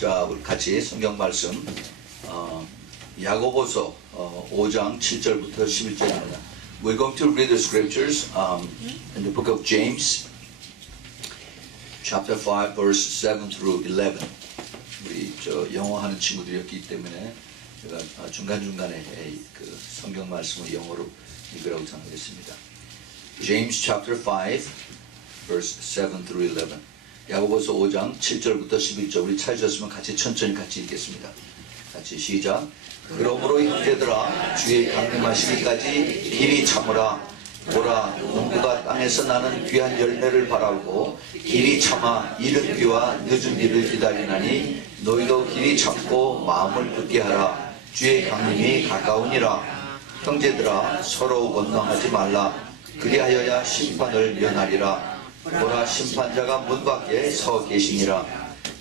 자, 우리 같이 성경 말씀 야고보서 5장 7절부터 11절입니다. We're going to read the scriptures in the book of James, chapter 5, verse 7 through 11. 우리 영어 하는 친구들이었기 때문에 제가 중간중간에 그 성경 말씀을 영어로 읽으라고 전하겠습니다. James chapter 5, verse 7 through 11. 야고보서 5장 7절부터 11절 우리 찾으셨으면 같이 천천히 같이 읽겠습니다. 같이 시작. 그러므로 형제들아 주의 강림하시기까지 길이 참으라. 보라 농부가 땅에서 나는 귀한 열매를 바라고 길이 참아 이른 비와 늦은 비를 기다리나니 너희도 길이 참고 마음을 굳게 하라. 주의 강림이 가까우니라. 형제들아 서로 원망하지 말라. 그리하여야 심판을 면하리라. 보라 심판자가 문 밖에 서 계시니라.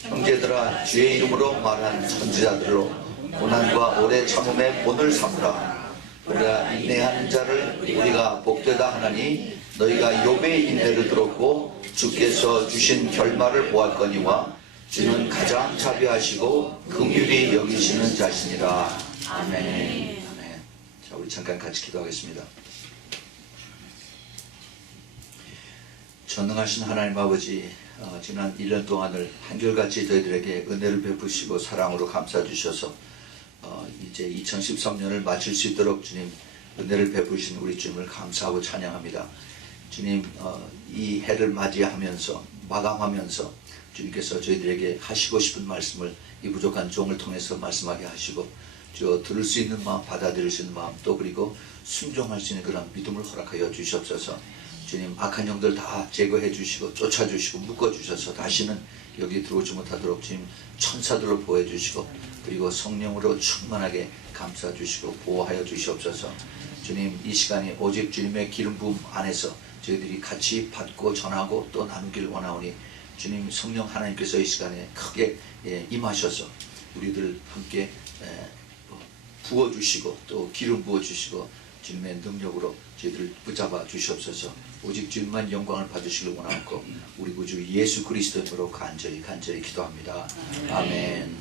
형제들아 주의 이름으로 말한 선지자들로 고난과 오래 참음의 본을 삼으라. 보라 인내하는 자를 우리가 복되다 하나니 너희가 욥의 인내를 들었고 주께서 주신 결말을 보았거니와 주는 가장 자비하시고 긍휼히 여기시는 자시니라. 아멘. 아멘. 자 우리 잠깐 같이 기도하겠습니다. 전능하신 하나님 아버지, 지난 1년 동안을 한결같이 저희들에게 은혜를 베푸시고 사랑으로 감싸주셔서 이제 2013년을 마칠 수 있도록 주님 은혜를 베푸신 우리 주님을 감사하고 찬양합니다. 주님 이 해를 맞이하면서 마감하면서 주님께서 저희들에게 하시고 싶은 말씀을 이 부족한 종을 통해서 말씀하게 하시고 들을 수 있는 마음, 받아들일 수 있는 마음, 또 그리고 순종할 수 있는 그런 믿음을 허락하여 주시옵소서. 주님 악한 영들 다 제거해 주시고 쫓아주시고 묶어주셔서 다시는 여기 들어오지 못하도록 주님 천사들로 보여주시고 그리고 성령으로 충만하게 감싸주시고 보호하여 주시옵소서. 주님 이 시간이 오직 주님의 기름 부음 안에서 저희들이 같이 받고 전하고 또 나누길 원하오니 주님 성령 하나님께서 이 시간에 크게 임하셔서 우리들 함께 부어주시고 또 기름 부어주시고 주님의 능력으로 저희들을 붙잡아 주시옵소서. 오직 주님만 영광을 받으시길 원하고 우리 구주 예수 그리스도의 이름으로 간절히 기도합니다. 아멘.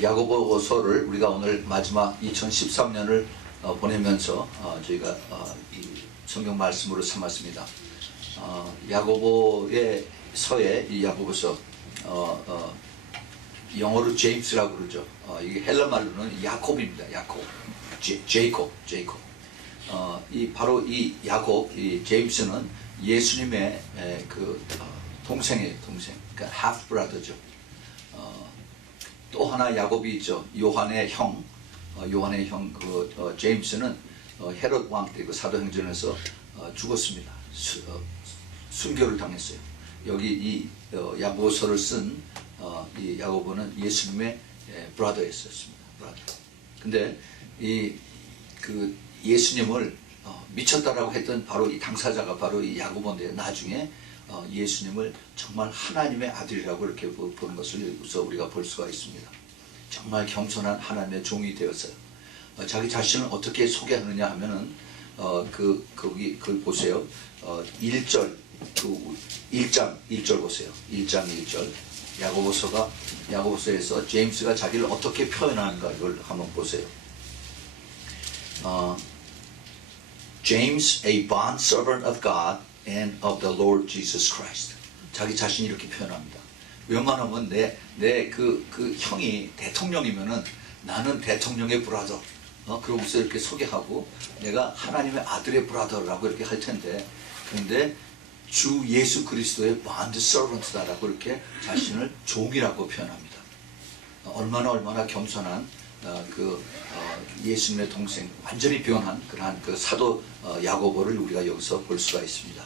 야고보서를 우리가 오늘 마지막 2013년을 보내면서 저희가 이 성경 말씀으로 삼았습니다. 야고보의 서에 이 야고보서 영어로 제임스라고 그러죠. 이게 헬라 말로는 야콥입니다. 야콥, 제이콥. 바로 이 야곱, 이 제임스는 예수님의 동생이에요, 동생. 그러니까 half brother죠. 또 하나 야곱이 있죠. 요한의 형, 제임스는 헤롯 왕 때 그 사도행전에서 죽었습니다. 순교를 당했어요. 여기 이 야고보서를 쓴 이 야고보는 예수님의 브라더였었습니다. 브라더. 근데 예수님을 미쳤다라고 했던 바로 이 당사자가 바로 이 야고보인데 나중에 예수님을 정말 하나님의 아들이라고 이렇게 보는 것을 여기서 우리가 볼 수가 있습니다. 정말 겸손한 하나님의 종이 되었어요. 자기 자신을 어떻게 소개하느냐 하면은 거기 보세요. 1장 1절 보세요. 1장 1절. 야고보서에서 제임스가 자기를 어떻게 표현하는가 이걸 한번 보세요. James, a bond servant of God and of the Lord Jesus Christ. 자기 자신이 이렇게 표현합니다. 웬만하면 내 형이 대통령이면은 나는 대통령의 브라더. 그러고서 이렇게 소개하고 내가 하나님의 아들의 브라더라고 이렇게 할 텐데, 그런데 주 예수 그리스도의 bond servant다라고 이렇게 자신을 종이라고 표현합니다. 얼마나 겸손한 예수님의 동생, 완전히 변한 그러한 사도 야고보를 우리가 여기서 볼 수가 있습니다.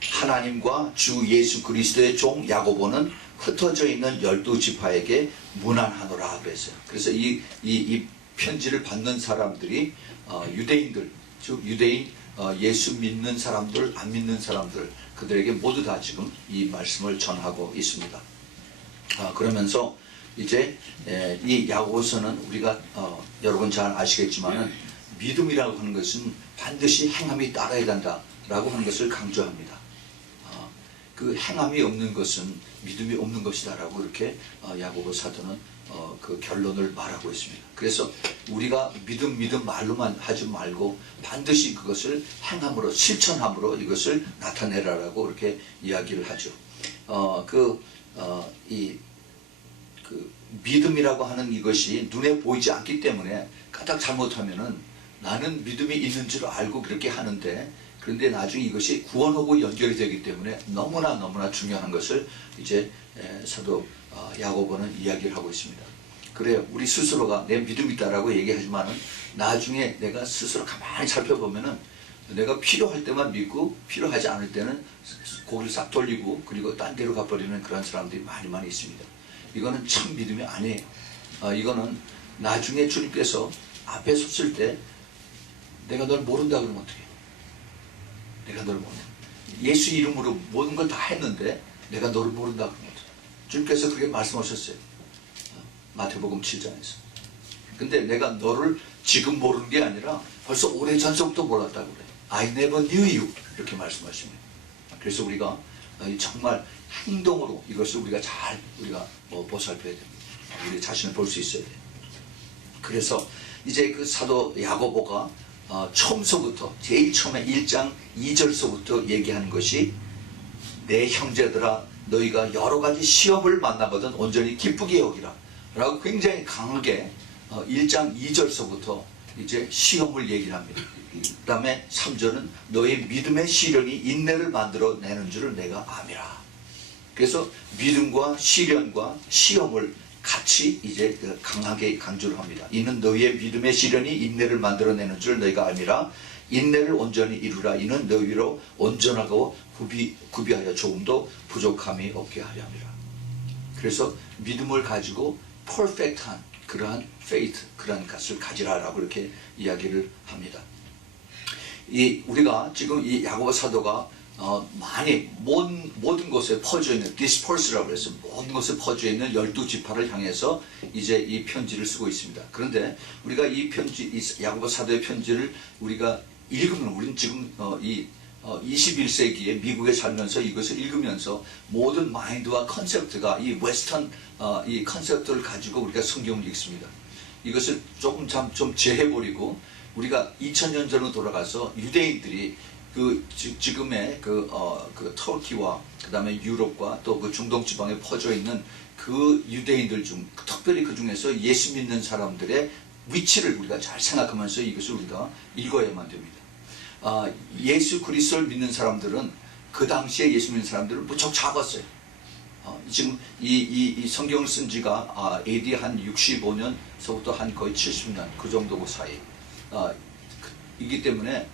하나님과 주 예수 그리스도의 종 야고보는 흩어져 있는 12지파에게 문안하노라 그랬어요. 그래서 이 편지를 받는 사람들이 유대인들, 즉 유대인 예수 믿는 사람들, 안 믿는 사람들, 그들에게 모두 다 지금 이 말씀을 전하고 있습니다. 그러면서 이제 이 야고보서는 우리가 여러분 잘 아시겠지만은 믿음이라고 하는 것은 반드시 행함이 따라야 된다라고 하는 것을 강조합니다. 그 행함이 없는 것은 믿음이 없는 것이다라고 이렇게 야고보 사도는 그 결론을 말하고 있습니다. 그래서 우리가 믿음 말로만 하지 말고 반드시 그것을 행함으로 실천함으로 이것을 나타내라라고 이렇게 이야기를 하죠. 그 믿음이라고 하는 이것이 눈에 보이지 않기 때문에 까딱 잘못하면은 나는 믿음이 있는 줄 알고 그렇게 하는데, 그런데 나중에 이것이 구원하고 연결이 되기 때문에 너무나 중요한 것을 이제 사도 야고보는 이야기를 하고 있습니다. 그래요. 우리 스스로가 내 믿음이 있다라고 얘기하지만은 나중에 내가 스스로 가만히 살펴보면은 내가 필요할 때만 믿고 필요하지 않을 때는 고개를 싹 돌리고 그리고 딴 데로 가버리는 그런 사람들이 많이 있습니다. 이거는 참 믿음이 아니에요. 이거는 나중에 주님께서 앞에 섰을 때 내가 널 모른다 그러면 어떡해? 내가 너를 모른다. 예수 이름으로 모든 걸 다 했는데 내가 너를 모른다 그러면 어떡해? 주님께서 그렇게 말씀하셨어요. 마태복음 7장에서. 근데 내가 너를 지금 모르는 게 아니라 벌써 오래전서부터 몰랐다고 그래. I never knew you. 이렇게 말씀하십니다. 그래서 우리가 정말 행동으로 이것을 우리가 잘 보살펴야 됩니다. 우리 자신을 볼 수 있어야 돼요. 그래서 이제 그 사도 야고보가 처음서부터 제일 처음에 1장 2절서부터 얘기하는 것이 내 형제들아 너희가 여러 가지 시험을 만나거든 온전히 기쁘게 여기라 라고 굉장히 강하게 1장 2절서부터 이제 시험을 얘기를 합니다. 그 다음에 3절은 너의 믿음의 시련이 인내를 만들어내는 줄을 내가 암이라. 그래서 믿음과 시련과 시험을 같이 이제 강하게 강조를 합니다. 이는 너희의 믿음의 시련이 인내를 만들어내는 줄 너희가 알미라. 인내를 온전히 이루라. 이는 너희로 온전하고 구비하여 조금도 부족함이 없게 하려 함이라. 그래서 믿음을 가지고 퍼펙트한 그러한 faith, 그러한 것을 가지라라고 이렇게 이야기를 합니다. 우리가 지금 이 야고보 사도가 많이 모든 곳에 퍼져 있는 disperse라고 해서 모든 곳에 퍼져 있는 12지파를 향해서 이제 이 편지를 쓰고 있습니다. 그런데 우리가 이 편지, 이 야고보 사도의 편지를 우리가 읽으면 우리는 지금 21세기에 미국에 살면서 이것을 읽으면서 모든 마인드와 컨셉트가 이 웨스턴 이 컨셉트를 가지고 우리가 성경을 읽습니다. 이것을 좀 재해버리고 우리가 2000년 전으로 돌아가서 유대인들이 지금의 터키와 그 다음에 유럽과 또 그 중동 지방에 퍼져 있는 그 유대인들 중 특별히 그 중에서 예수 믿는 사람들의 위치를 우리가 잘 생각하면서 이것을 우리가 읽어야만 됩니다. 예수 그리스도를 믿는 사람들은 그 당시에 예수 믿는 사람들은 무척 작았어요. 지금 이 성경을 쓴 지가 AD 한 65년서부터 한 거의 70년 그 정도 사이 이기 때문에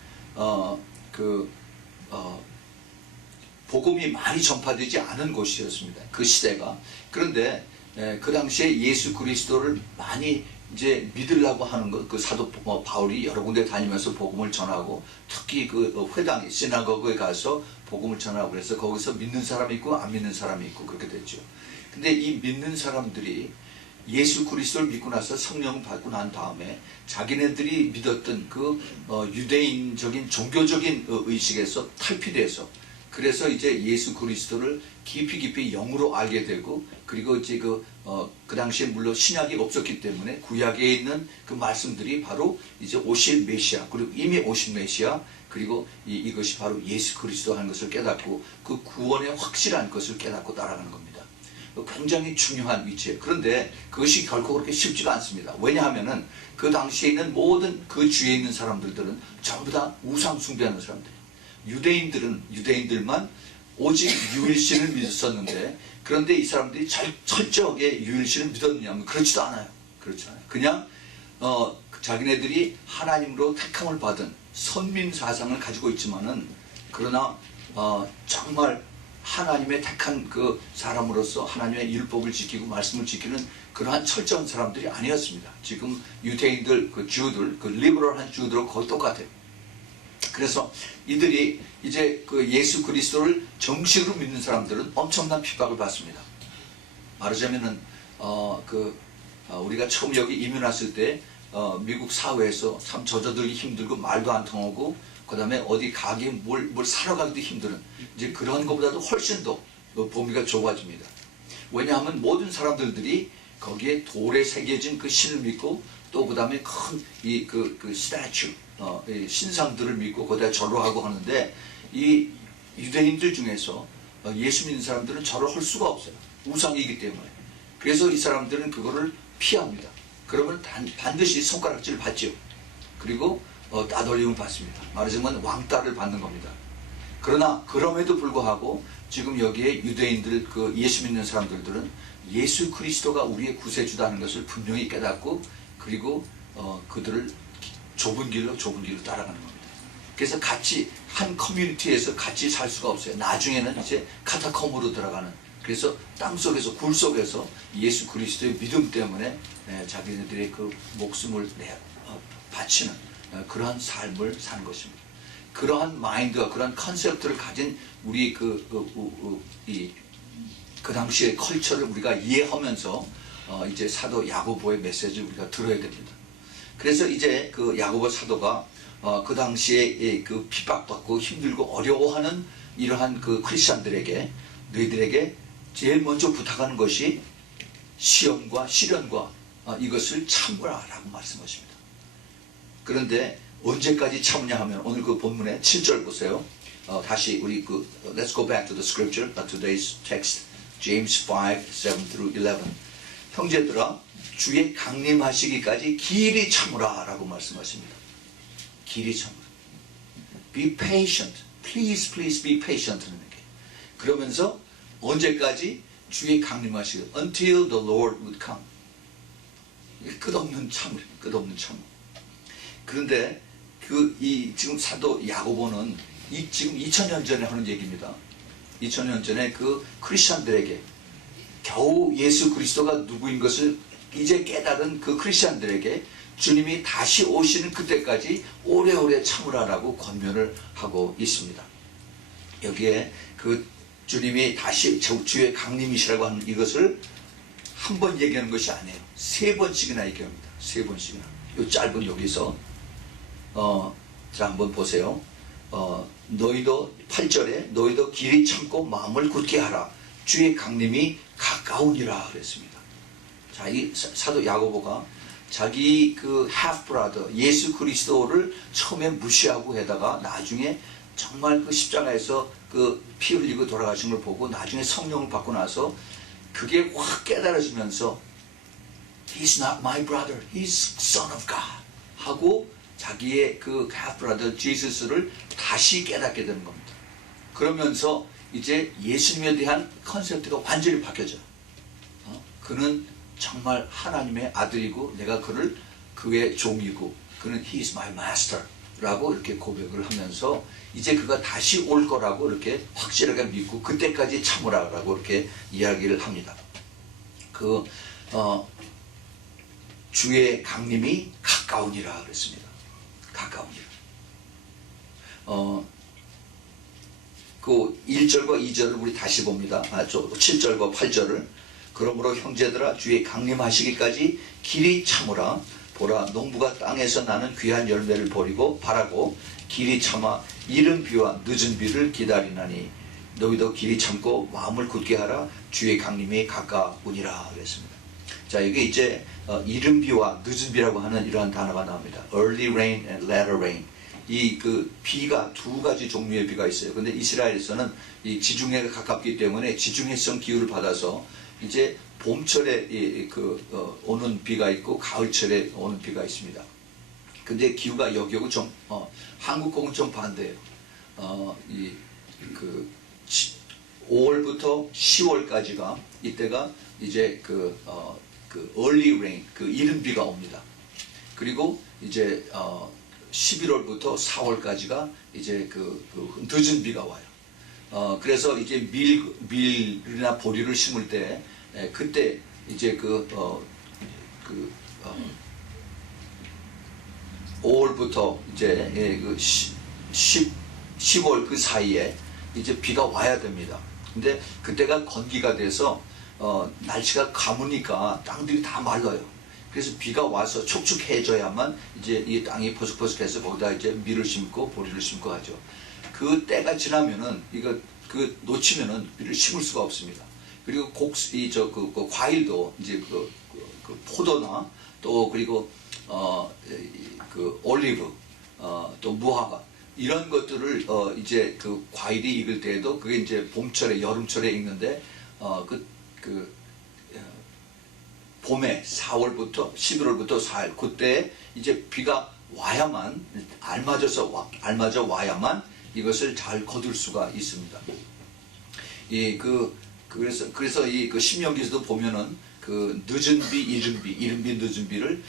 복음이 많이 전파되지 않은 곳이었습니다. 그 시대가. 그런데 그 당시에 예수 그리스도를 많이 이제 믿으려고 하는 것, 그 사도 바울이 여러 군데 다니면서 복음을 전하고 특히 그 회당에 시나고그에 가서 복음을 전하고 그래서 거기서 믿는 사람이 있고 안 믿는 사람이 있고 그렇게 됐죠. 근데 이 믿는 사람들이 예수 그리스도를 믿고 나서 성령 받고 난 다음에 자기네들이 믿었던 그 유대인적인 종교적인 의식에서 탈피돼서 그래서 이제 예수 그리스도를 깊이 영으로 알게 되고 그리고 이제 그 당시에 물론 신약이 없었기 때문에 구약에 있는 그 말씀들이 바로 이제 오실 메시아 그리고 이미 오신 메시아 그리고 이것이 바로 예수 그리스도 하는 것을 깨닫고 그 구원의 확실한 것을 깨닫고 따라가는 겁니다. 굉장히 중요한 위치예요. 그런데 그것이 결코 그렇게 쉽지가 않습니다. 왜냐하면은 그 당시에 있는 모든 그 주위에 있는 사람들은 전부 다 우상 숭배하는 사람들이에요. 유대인들만 오직 유일신을 믿었었는데 그런데 이 사람들이 철저하게 유일신을 믿었느냐면 그렇지도 않아요. 그렇지 않아요. 그냥 자기네들이 하나님으로 택함을 받은 선민 사상을 가지고 있지만은 그러나 정말 하나님의 택한 그 사람으로서 하나님의 율법을 지키고 말씀을 지키는 그러한 철저한 사람들이 아니었습니다. 지금 유대인들, 그 주들, 그 리버럴한 주들하고 거의 똑같아요. 그래서 이들이 이제 그 예수 그리스도를 정식으로 믿는 사람들은 엄청난 핍박을 받습니다. 말하자면은 우리가 처음 여기 이민 왔을 때 미국 사회에서 참 젖어들기 힘들고 말도 안 통하고 그 다음에 어디 가게 뭘 사러 가기도 힘든 이제 그런 것보다도 훨씬 더 범위가 좁아집니다. 왜냐하면 모든 사람들이 거기에 돌에 새겨진 그 신을 믿고 또 그 다음에 큰 그 스태츄 이 신상들을 믿고 거기다 절을 하고 하는데 이 유대인들 중에서 예수 믿는 사람들은 절을 할 수가 없어요. 우상이기 때문에. 그래서 이 사람들은 그거를 피합니다. 그러면 반드시 손가락질을 받죠. 그리고 따돌림을 받습니다. 말하자면 왕따를 받는 겁니다. 그러나 그럼에도 불구하고 지금 여기에 유대인들 그 예수 믿는 사람들은 예수 그리스도가 우리의 구세주다는 것을 분명히 깨닫고 그리고 그들을 좁은 길로 따라가는 겁니다. 그래서 같이 한 커뮤니티에서 같이 살 수가 없어요. 나중에는 이제 카타콤으로 들어가는, 그래서 땅속에서 굴 속에서 예수 그리스도의 믿음 때문에 자기네들의 그 목숨을 바치는 그러한 삶을 사는 것입니다. 그러한 마인드와 그러한 컨셉트를 가진 우리 그 당시의 컬처를 우리가 이해하면서 이제 사도 야고보의 메시지를 우리가 들어야 됩니다. 그래서 이제 그 야고보 사도가 그 당시에 그 핍박받고 힘들고 어려워하는 이러한 그 크리스천들에게 너희들에게 제일 먼저 부탁하는 것이 시험과 시련과 이것을 참으라라고 말씀하십니다. 그런데 언제까지 참으냐 하면 오늘 그 본문의 7절 보세요. 다시 우리 Let's go back to the scripture, today's text, James 5, 7 through 11. 형제들아, 주의 강림하시기까지 길이 참으라 라고 말씀하십니다. 길이 참으라. Be patient. Please be patient. 그러면서 언제까지? 주의 강림하시기 until the Lord would come. 끝없는 참으. 그런데 지금 사도 야고보는 지금 2000년 전에 하는 얘기입니다. 2000년 전에 그 크리스천들에게 겨우 예수 그리스도가 누구인 것을 이제 깨달은 그 크리스천들에게 주님이 다시 오시는 그때까지 오래오래 참으라라고 권면을 하고 있습니다. 여기에 그 주님이 다시 주의 강림이시라고 하는 이것을 한 번 얘기하는 것이 아니에요. 3번씩이나 얘기합니다. 3번씩이나. 이 짧은 여기서 자 한번 보세요. 너희도 8절에 너희도 길이 참고 마음을 굳게 하라. 주의 강림이 가까우니라 그랬습니다. 자, 이 사도 야고보가 자기 그 half brother 예수 그리스도를 처음에 무시하고 해다가 나중에 정말 그 십자가에서 그 피 흘리고 돌아가신 걸 보고 나중에 성령을 받고 나서 그게 확 깨달아지면서 He's not my brother, he's son of God 하고 자기의 그 half brother 제수스를 다시 깨닫게 되는 겁니다. 그러면서 이제 예수님에 대한 컨셉트가 완전히 바뀌어져요. 그는 정말 하나님의 아들이고 내가 그의 종이고 그는 He is my master 라고 이렇게 고백을 하면서 이제 그가 다시 올 거라고 이렇게 확실하게 믿고 그때까지 참으라 라고 이렇게 이야기를 합니다. 주의 강림이 가까우니라 그랬습니다. 가까우니라. 그 1절과 2절을 우리 다시 봅니다. 7절과 8절을. 그러므로 형제들아 주의 강림하시기까지 길이 참으라. 보라 농부가 땅에서 나는 귀한 열매를 바라고 길이 참아 이른 비와 늦은 비를 기다리나니 너희도 길이 참고 마음을 굳게 하라. 주의 강림이 가까우니라 그랬습니다. 자, 이게 이제 이른 비와 늦은 비라고 하는 이러한 단어가 나옵니다. Early rain and latter rain. 이 비가 두 가지 종류의 비가 있어요. 근데 이스라엘에서는 이 지중해가 가깝기 때문에 지중해성 기후를 받아서 이제 봄철에 오는 비가 있고 가을철에 오는 비가 있습니다. 근데 기후가 여기하고 좀 한국하고는 좀 반대예요. 5월부터 10월까지가 이때가 이제 early rain 이른 비가 옵니다. 그리고 이제 11월부터 4월까지가 이제 늦은 비가 와요. 그래서 이제 밀이나 보리를 심을 때 그때 이제 5월부터 이제 10월 그 사이에 이제 비가 와야 됩니다. 근데 그때가 건기가 돼서 날씨가 가무니까 땅들이 다 말라요. 그래서 비가 와서 촉촉해져야만 이제 이 땅이 포석포석해서 거기다 이제 밀을 심고 보리를 심고 하죠. 그 때가 지나면은 이거 그 놓치면은 밀을 심을 수가 없습니다. 그리고 그 과일도 이제 그 포도나 또 그리고 그 올리브 또 무화과 이런 것들을 이제 그 과일이 익을 때에도 그게 이제 봄철에 여름철에 익는데 봄에 4월부터 11월부터 4월 그때 이제 비가 와야만 알맞아 와야만 이것을 잘 거둘 수가 있습니다. 그래서 이 그 신명기에서도 보면은 그 늦은 비, 이른 비, 늦은 비를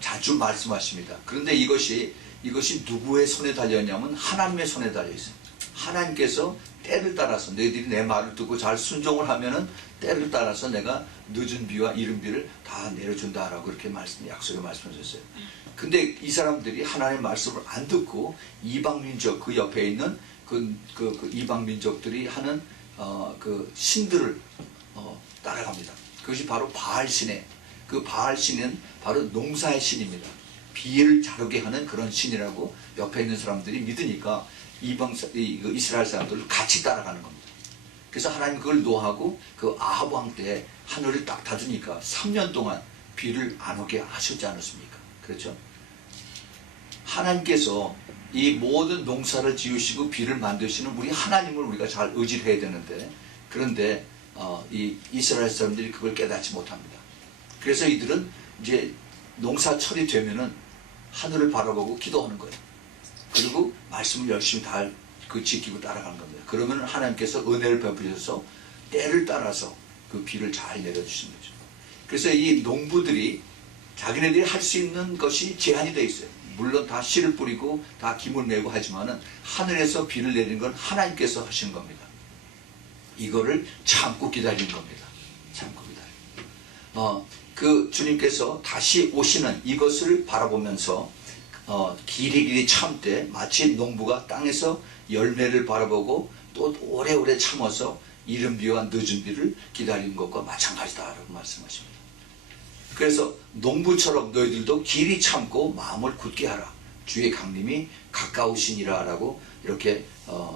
자주 말씀하십니다. 그런데 이것이 누구의 손에 달려 있냐면 하나님의 손에 달려 있습니다. 하나님께서 때를 따라서 너희들이 내 말을 듣고 잘 순종을 하면은 때를 따라서 내가 늦은 비와 이른 비를 다 내려준다라고 그렇게 약속에 말씀하셨어요. 근데 이 사람들이 하나님의 말씀을 안 듣고 이방 민족 그 옆에 있는 그 이방 민족들이 하는 그 신들을 따라갑니다. 그것이 바로 바알 신의 그 바알 신은 바로 농사의 신입니다. 비를 자르게 하는 그런 신이라고 옆에 있는 사람들이 믿으니까 이스라엘 사람들을 같이 따라가는 겁니다. 그래서 하나님 그걸 노하고 그 아합 왕 때 하늘을 딱 닫으니까 3년 동안 비를 안 오게 하셨지 않았습니까? 그렇죠? 하나님께서 이 모든 농사를 지으시고 비를 만드시는 우리 하나님을 우리가 잘 의지를 해야 되는데 그런데 이 이스라엘 사람들이 그걸 깨닫지 못합니다. 그래서 이들은 이제 농사철이 되면은 하늘을 바라보고 기도하는 거예요. 그리고 말씀을 열심히 다 지키고 따라가는 겁니다. 그러면 하나님께서 은혜를 베푸셔서 때를 따라서 그 비를 잘 내려주시는 거죠. 그래서 이 농부들이 자기네들이 할 수 있는 것이 제한이 되어 있어요. 물론 다 씨를 뿌리고 다 김을 메고 하지만은 하늘에서 비를 내리는 건 하나님께서 하시는 겁니다. 이거를 참고 기다리는 겁니다. 참고 기다리는. 그 주님께서 다시 오시는 이것을 바라보면서 길이 참되 마치 농부가 땅에서 열매를 바라보고 또 오래오래 참아서 이른 비와 늦은 비를 기다리는 것과 마찬가지다라고 말씀하십니다. 그래서 농부처럼 너희들도 길이 참고 마음을 굳게 하라. 주의 강림이 가까우시니라 라고 이렇게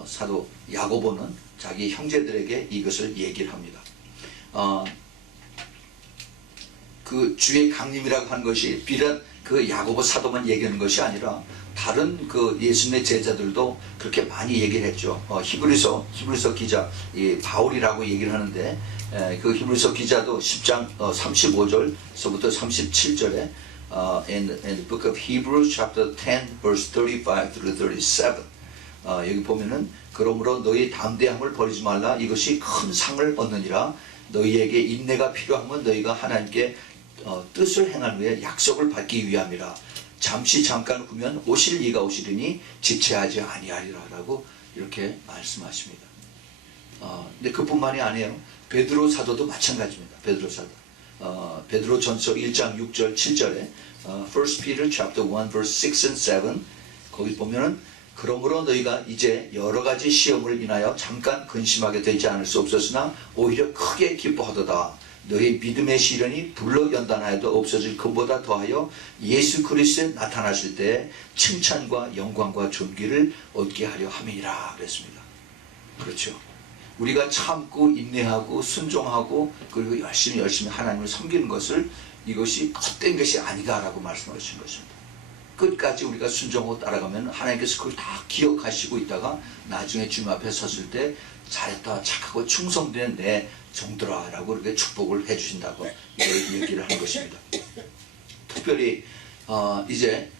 사도 야고보는 자기 형제들에게 이것을 얘기를 합니다. 그 주의 강림이라고 하는 것이 비단 그 야고보 사도만 얘기하는 것이 아니라 다른 그 예수님의 제자들도 그렇게 많이 얘기를 했죠. 히브리서 기자 바울이라고 얘기를 하는데 그 히브리서 기자도 10장 35절서부터 37절에 in the book of Hebrews chapter 10 verse 35 through 37 여기 보면은 그러므로 너희 담대함을 버리지 말라. 이것이 큰 상을 얻느니라. 너희에게 인내가 필요하면 너희가 하나님께 뜻을 행한 후에 약속을 받기 위함이라. 잠시 잠깐 후면 오실 이가 오시리니 지체하지 아니하리라 라고 이렇게 말씀하십니다. 근데 그뿐만이 아니에요. 베드로 사도도 마찬가지입니다. 베드로 사도. 베드로 전서 1장 6절 7절에 1 Peter chapter 1 verse 6 and 7 거기 보면은 그러므로 너희가 이제 여러 가지 시험을 인하여 잠깐 근심하게 되지 않을 수 없었으나 오히려 크게 기뻐하도다. 너희 믿음의 시련이 불로 연단하여도 없어질 것보다 더하여 예수 그리스도에 나타나실 때 칭찬과 영광과 존귀를 얻게 하려 함이라 그랬습니다. 그렇죠. 우리가 참고 인내하고 순종하고 그리고 열심히 하나님을 섬기는 것을 이것이 헛된 것이 아니다라고 말씀하신 것입니다. 끝까지 우리가 순종하고 따라가면 하나님께서 그걸 다 기억하시고 있다가 나중에 주님 앞에 섰을 때 잘했다 착하고 충성된 내 종들아 라고 이렇게 축복을 해주신다고 이걸 얘기를 한 것입니다. 특별히 이제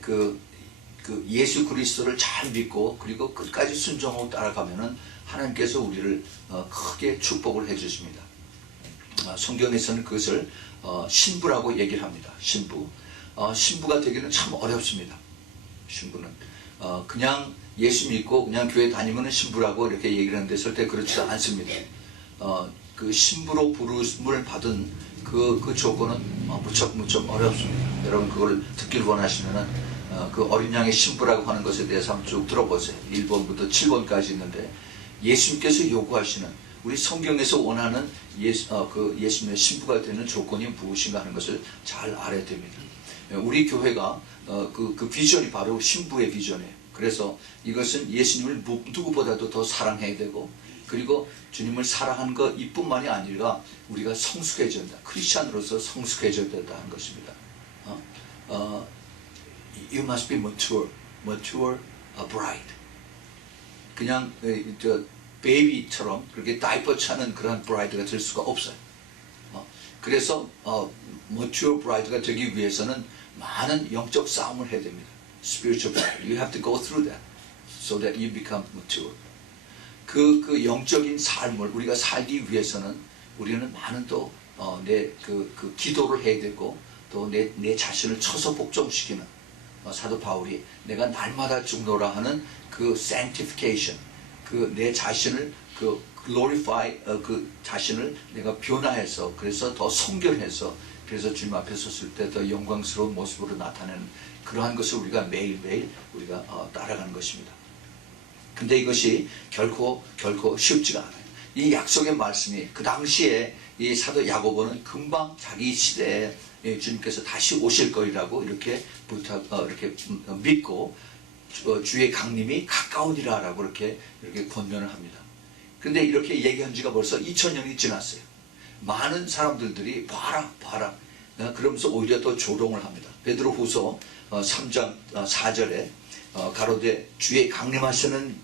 그 예수 그리스도를 잘 믿고 그리고 끝까지 순종하고 따라가면은 하나님께서 우리를 크게 축복을 해주십니다. 성경에서는 그것을 신부라고 얘기를 합니다. 신부가 되기는 참 어렵습니다. 신부는 그냥 예수 믿고 그냥 교회 다니면 신부라고 이렇게 얘기를 하는데 절대 그렇지 않습니다. 그 신부로 부름을 받은 그 조건은 무척 어렵습니다. 여러분 그걸 듣길 원하시면은 그 어린 양의 신부라고 하는 것에 대해서 한번 쭉 들어보세요. 1번부터 7번까지 있는데 예수님께서 요구하시는 우리 성경에서 원하는 예수님의 신부가 되는 조건이 무엇인가 하는 것을 잘 알아야 됩니다. 우리 교회가 그 비전이 바로 신부의 비전이에요. 그래서 이것은 예수님을 누구보다도 더 사랑해야 되고, 그리고 주님을 사랑하는 것 이뿐만이 아니라 우리가 성숙해져야 된다. 크리스찬으로서 성숙해져야 된다는 것입니다. You must be mature bride. 그냥 베이비처럼 그렇게 다이퍼 차는 그런 브라이드가 될 수가 없어요. 그래서 mature bride가 되기 위해서는 많은 영적 싸움을 해야 됩니다. Spiritual battle. You have to go through that so that you become mature. 그 영적인 삶을 우리가 살기 위해서는 우리는 많은 또 그 기도를 해야 되고, 또 내 자신을 쳐서 복종시키는, 사도 바울이 내가 날마다 죽노라 하는 그 sanctification, 그 내 자신을 그 glorify, 그 자신을 내가 변화해서, 그래서 더 성결해서, 그래서 주님 앞에 섰을 때 더 영광스러운 모습으로 나타내는 그러한 것을 우리가 매일매일 우리가 따라가는 것입니다. 근데 이것이 결코 쉽지가 않아요. 이 약속의 말씀이 그 당시에 이 사도 야고보는 금방 자기 시대에 주님께서 다시 오실 거리라고 이렇게 이렇게 믿고 주의 강림이 가까우니라라고 이렇게 권면을 합니다. 근데 이렇게 얘기한 지가 벌써 2000년이 지났어요. 많은 사람들이 봐라 그러면서 오히려 더 조롱을 합니다. 베드로후서 3장 4절에 가로되 주의 강림하신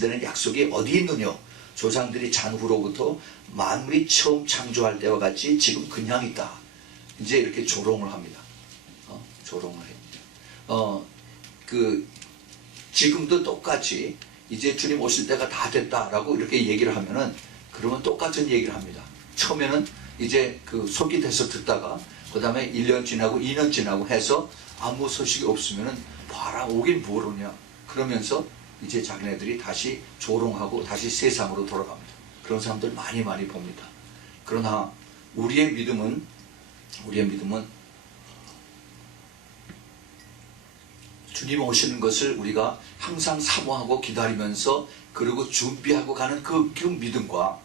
데는 약속이 어디 있느냐, 조상들이 잔후로부터 만물이 처음 창조할 때와 같이 지금 그냥 있다. 이제 이렇게 조롱을 합니다. 조롱을 해요. 지금도 똑같이 이제 주님 오실 때가 다 됐다라고 이렇게 얘기를 하면은, 그러면 똑같은 얘기를 합니다. 처음에는 이제 그 속이 돼서 듣다가 그 다음에 1년 지나고 2년 지나고 해서 아무 소식이 없으면은 봐라 오긴 뭘 오냐 그러면서 이제 자기네들이 다시 조롱하고 다시 세상으로 돌아갑니다. 그런 사람들 많이 봅니다. 그러나 우리의 믿음은 주님 오시는 것을 우리가 항상 사모하고 기다리면서 그리고 준비하고 가는 그 믿음과,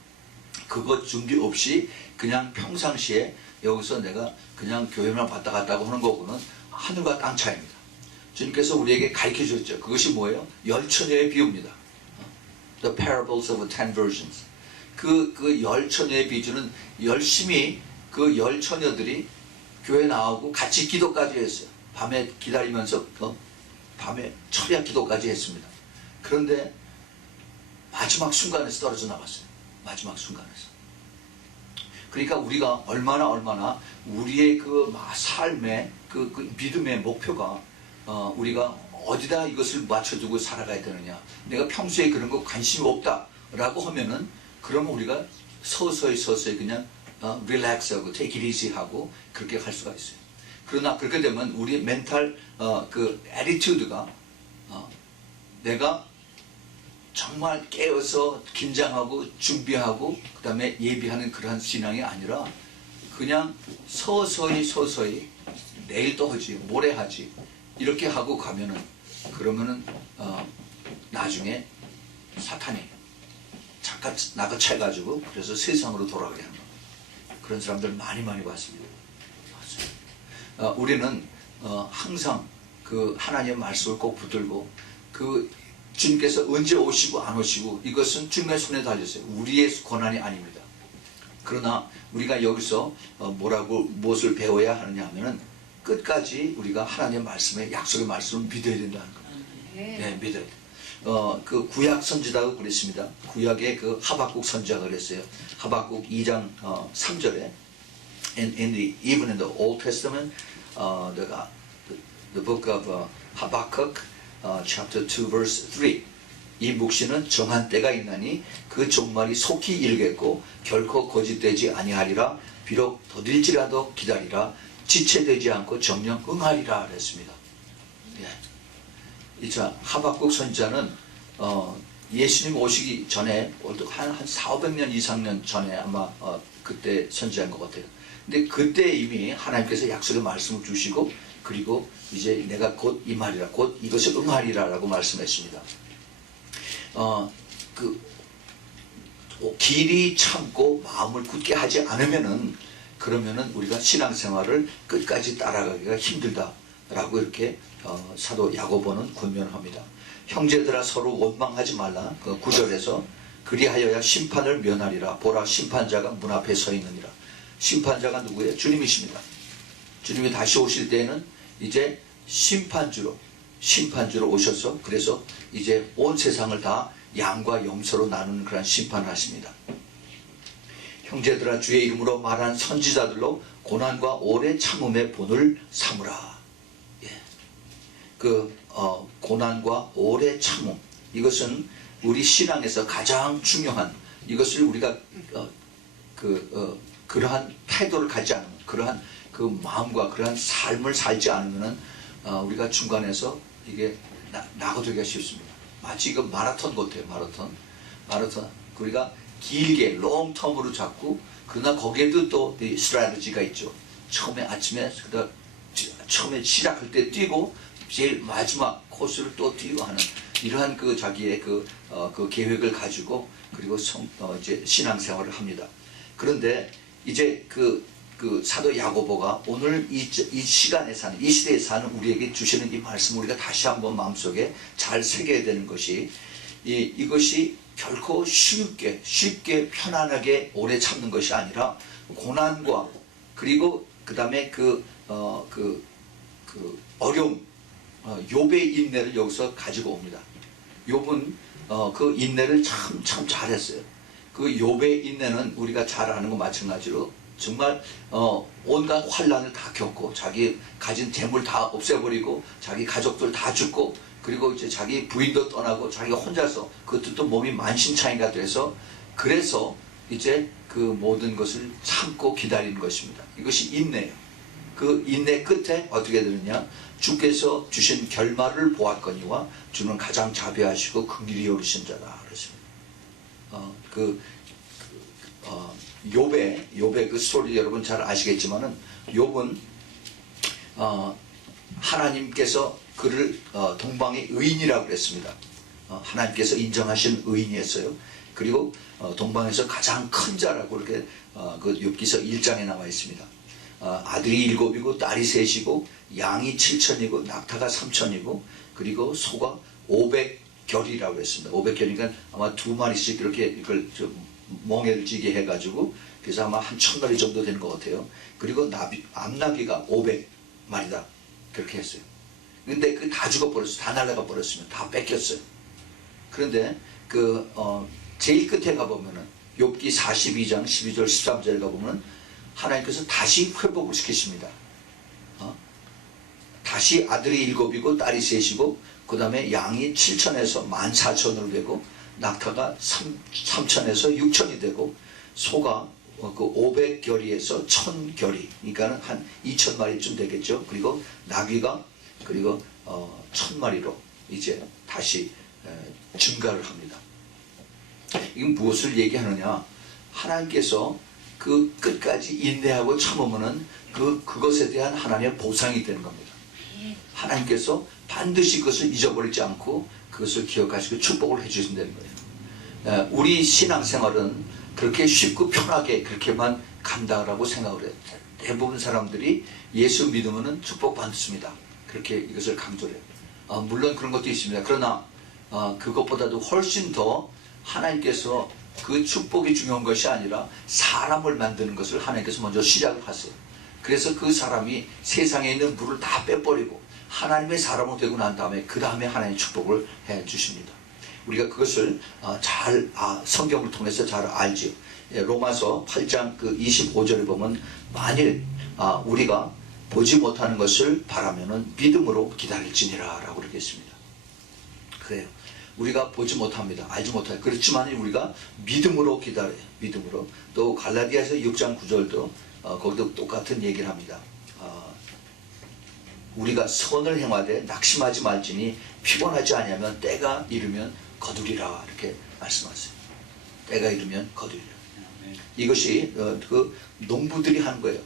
그것 준비 없이 그냥 평상시에 여기서 내가 그냥 교회만 왔다 갔다 하는 거고는 하늘과 땅 차이입니다. 주님께서 우리에게 가르쳐 주셨죠. 그것이 뭐예요? 열처녀의 비유입니다. The parables of 10 virgins. 그 열처녀의 비유는 열심히 그 열처녀들이 교회 나오고 같이 기도까지 했어요. 밤에 기다리면서 밤에 철야 기도까지 했습니다. 그런데 마지막 순간에서 떨어져 나갔어요. 마지막 순간에서. 그러니까 우리가 얼마나 우리의 그 삶의 그 믿음의 목표가 우리가 어디다 이것을 맞춰두고 살아가야 되느냐, 내가 평소에 그런 거 관심이 없다라고 하면은, 그러면 우리가 서서히 그냥 릴렉스하고 take it easy 하고 그렇게 갈 수가 있어요. 그러나 그렇게 되면 우리 멘탈 그 attitude가 내가 정말 깨어서 긴장하고 준비하고 그 다음에 예비하는 그러한 신앙이 아니라 그냥 서서히 내일 또 하지 모레 하지 이렇게 하고 가면은, 그러면은 나중에 사탄이 잠깐 나가채가지고 그래서 세상으로 돌아가게 하는 거예요. 그런 사람들 많이 봤습니다. 우리는 항상 그 하나님의 말씀을 꼭 붙들고, 그 주님께서 언제 오시고 안 오시고 이것은 주님의 손에 달렸어요. 우리의 권한이 아닙니다. 그러나 우리가 여기서 무엇을 배워야 하느냐 하면은, 끝까지 우리가 하나님의 말씀에, 약속의 말씀을 믿어야 된다는 겁니다. 네, 믿어야 돼요. 그 구약 선지자가 그랬습니다. 구약의 그 하박국 선지자가 그랬어요. 하박국 2장 3절에 even in the Old Testament, the book of Habakkuk, chapter 2, verse 3. 이 묵시는 정한 때가 있나니 그 종말이 속히 이르겠고 결코 거짓되지 아니하리라. 비록 더딜지라도 기다리라. 지체되지 않고 정령 응하리라 그랬습니다. 예. 자, 하박국 선지자는 예수님 오시기 전에 한 400~500년 이상년 전에 아마 그때 선지자인 것 같아요. 근데 그때 이미 하나님께서 약속의 말씀을 주시고, 그리고 이제 내가 곧 이 말이라, 곧 이것을 응하리라 라고 말씀했습니다. 길이 참고 마음을 굳게 하지 않으면은 그러면은 우리가 신앙생활을 끝까지 따라가기가 힘들다라고 이렇게 사도 야고보는 권면합니다. 형제들아 서로 원망하지 말라. 그 9절에서 그리하여야 심판을 면하리라. 보라 심판자가 문 앞에 서 있느니라. 심판자가 누구예요? 주님이십니다. 주님이 다시 오실 때에는 이제 심판주로 오셔서 그래서 이제 온 세상을 다 양과 염소로 나누는 그런 심판을 하십니다. 형제들아 주의 이름으로 말한 선지자들로 고난과 오래 참음의 본을 삼으라. 예. 고난과 오래 참음, 이것은 우리 신앙에서 가장 중요한, 이것을 우리가 그러한 태도를 갖지 않으면, 그러한 그 마음과 그러한 삶을 살지 않으면은 우리가 중간에서 이게 나가기가 쉽습니다. 마치 이거 마라톤 같아요. 마라톤. 우리가 길게 롱텀으로 잡고, 그러나 거기에도 또 스트래티지가 있죠. 처음에 시작할 때 뛰고 제일 마지막 코스를 또 뛰고 하는 이러한 그 자기의 그 계획을 가지고 그리고 이제 신앙생활을 합니다. 그런데 이제 그 사도 야고보가 오늘 이 시간에 사는, 이 시대에 사는 우리에게 주시는 이 말씀을 우리가 다시 한번 마음속에 잘 새겨야 되는 것이, 이것이 결코 쉽게 편안하게 오래 참는 것이 아니라 고난과 그리고 그 다음에 어려움, 욥의 인내를 여기서 가지고 옵니다. 욥은 그 인내를 참 잘했어요. 그 욥의 인내는 우리가 잘 아는 것 마찬가지로 정말 온갖 환난을 다 겪고 자기 가진 재물 다 없애버리고 자기 가족들 다 죽고 그리고 이제 자기 부인도 떠나고 자기가 혼자서, 그것도 또 몸이 만신창이가 돼서, 그래서 이제 그 모든 것을 참고 기다리는 것입니다. 이것이 인내예요. 그 인내 끝에 어떻게 되느냐, 주께서 주신 결말을 보았거니와 주는 가장 자비하시고 긍휼히 여기신 자다 그랬습니다. 욥의 그 스토리 여러분 잘 아시겠지만은, 욥은 하나님께서 그를 동방의 의인이라고 그랬습니다. 하나님께서 인정하신 의인이었어요. 그리고 동방에서 가장 큰 자라고 이렇게 그 욥기서 1장에 나와 있습니다. 아들이 7이고 딸이 3이고 양이 7천이고 낙타가 3천이고 그리고 소가 500결이라고 했습니다. 500결이니까 아마 2마리씩 이렇게 이걸 멍에를 찌게 해가지고, 그래서 아마 한 1000마리 정도 되는 것 같아요. 그리고 암나귀가 500마리다 그렇게 했어요. 근데 그 다 죽어버렸어요. 다 날아가 버렸으면 다 뺏겼어요. 그런데 제일 끝에 가보면은 욥기 42장 12절 13절에 가보면은 하나님께서 다시 회복을 시키십니다. 다시 아들이 7이고 딸이 3이고 그 다음에 양이 7천에서 14,000으로 되고 낙타가 3천에서 6천이 되고 소가 그 500결이에서 1000결이, 그러니까 한 2000마리쯤 되겠죠. 그리고 나귀가 그리고 1000마리로 이제 다시 증가를 합니다. 이건 무엇을 얘기하느냐, 하나님께서 그 끝까지 인내하고 참으면은 그것에 대한 하나님의 보상이 되는 겁니다. 하나님께서 반드시 그것을 잊어버리지 않고 그것을 기억하시고 축복을 해주신다는 거예요. 우리 신앙생활은 그렇게 쉽고 편하게 그렇게만 간다라고 생각을 해요. 대부분 사람들이 예수 믿으면은 축복받습니다. 그렇게 이것을 강조를 해요. 물론 그런 것도 있습니다. 그러나 그것보다도 훨씬 더 하나님께서 그 축복이 중요한 것이 아니라 사람을 만드는 것을 하나님께서 먼저 시작을 하세요. 그래서 그 사람이 세상에 있는 물을 다 빼버리고 하나님의 사람으로 되고 난 다음에 그 다음에 하나님의 축복을 해 주십니다. 우리가 그것을 성경을 통해서 잘 알죠. 로마서 8장 25절에 보면 만일 우리가 보지 못하는 것을 바라면은 믿음으로 기다릴지니라 라고 그렇게 했습니다. 그래요. 우리가 보지 못합니다. 알지 못해요. 그렇지만 우리가 믿음으로 기다려요. 믿음으로. 또 갈라디아서 6장 9절도 거기도 똑같은 얘기를 합니다. 우리가 선을 행하되 낙심하지 말지니 피곤하지 아니하면 때가 이르면 거두리라 이렇게 말씀하세요. 때가 이르면 거두리라. 이것이 그 농부들이 하는 거예요.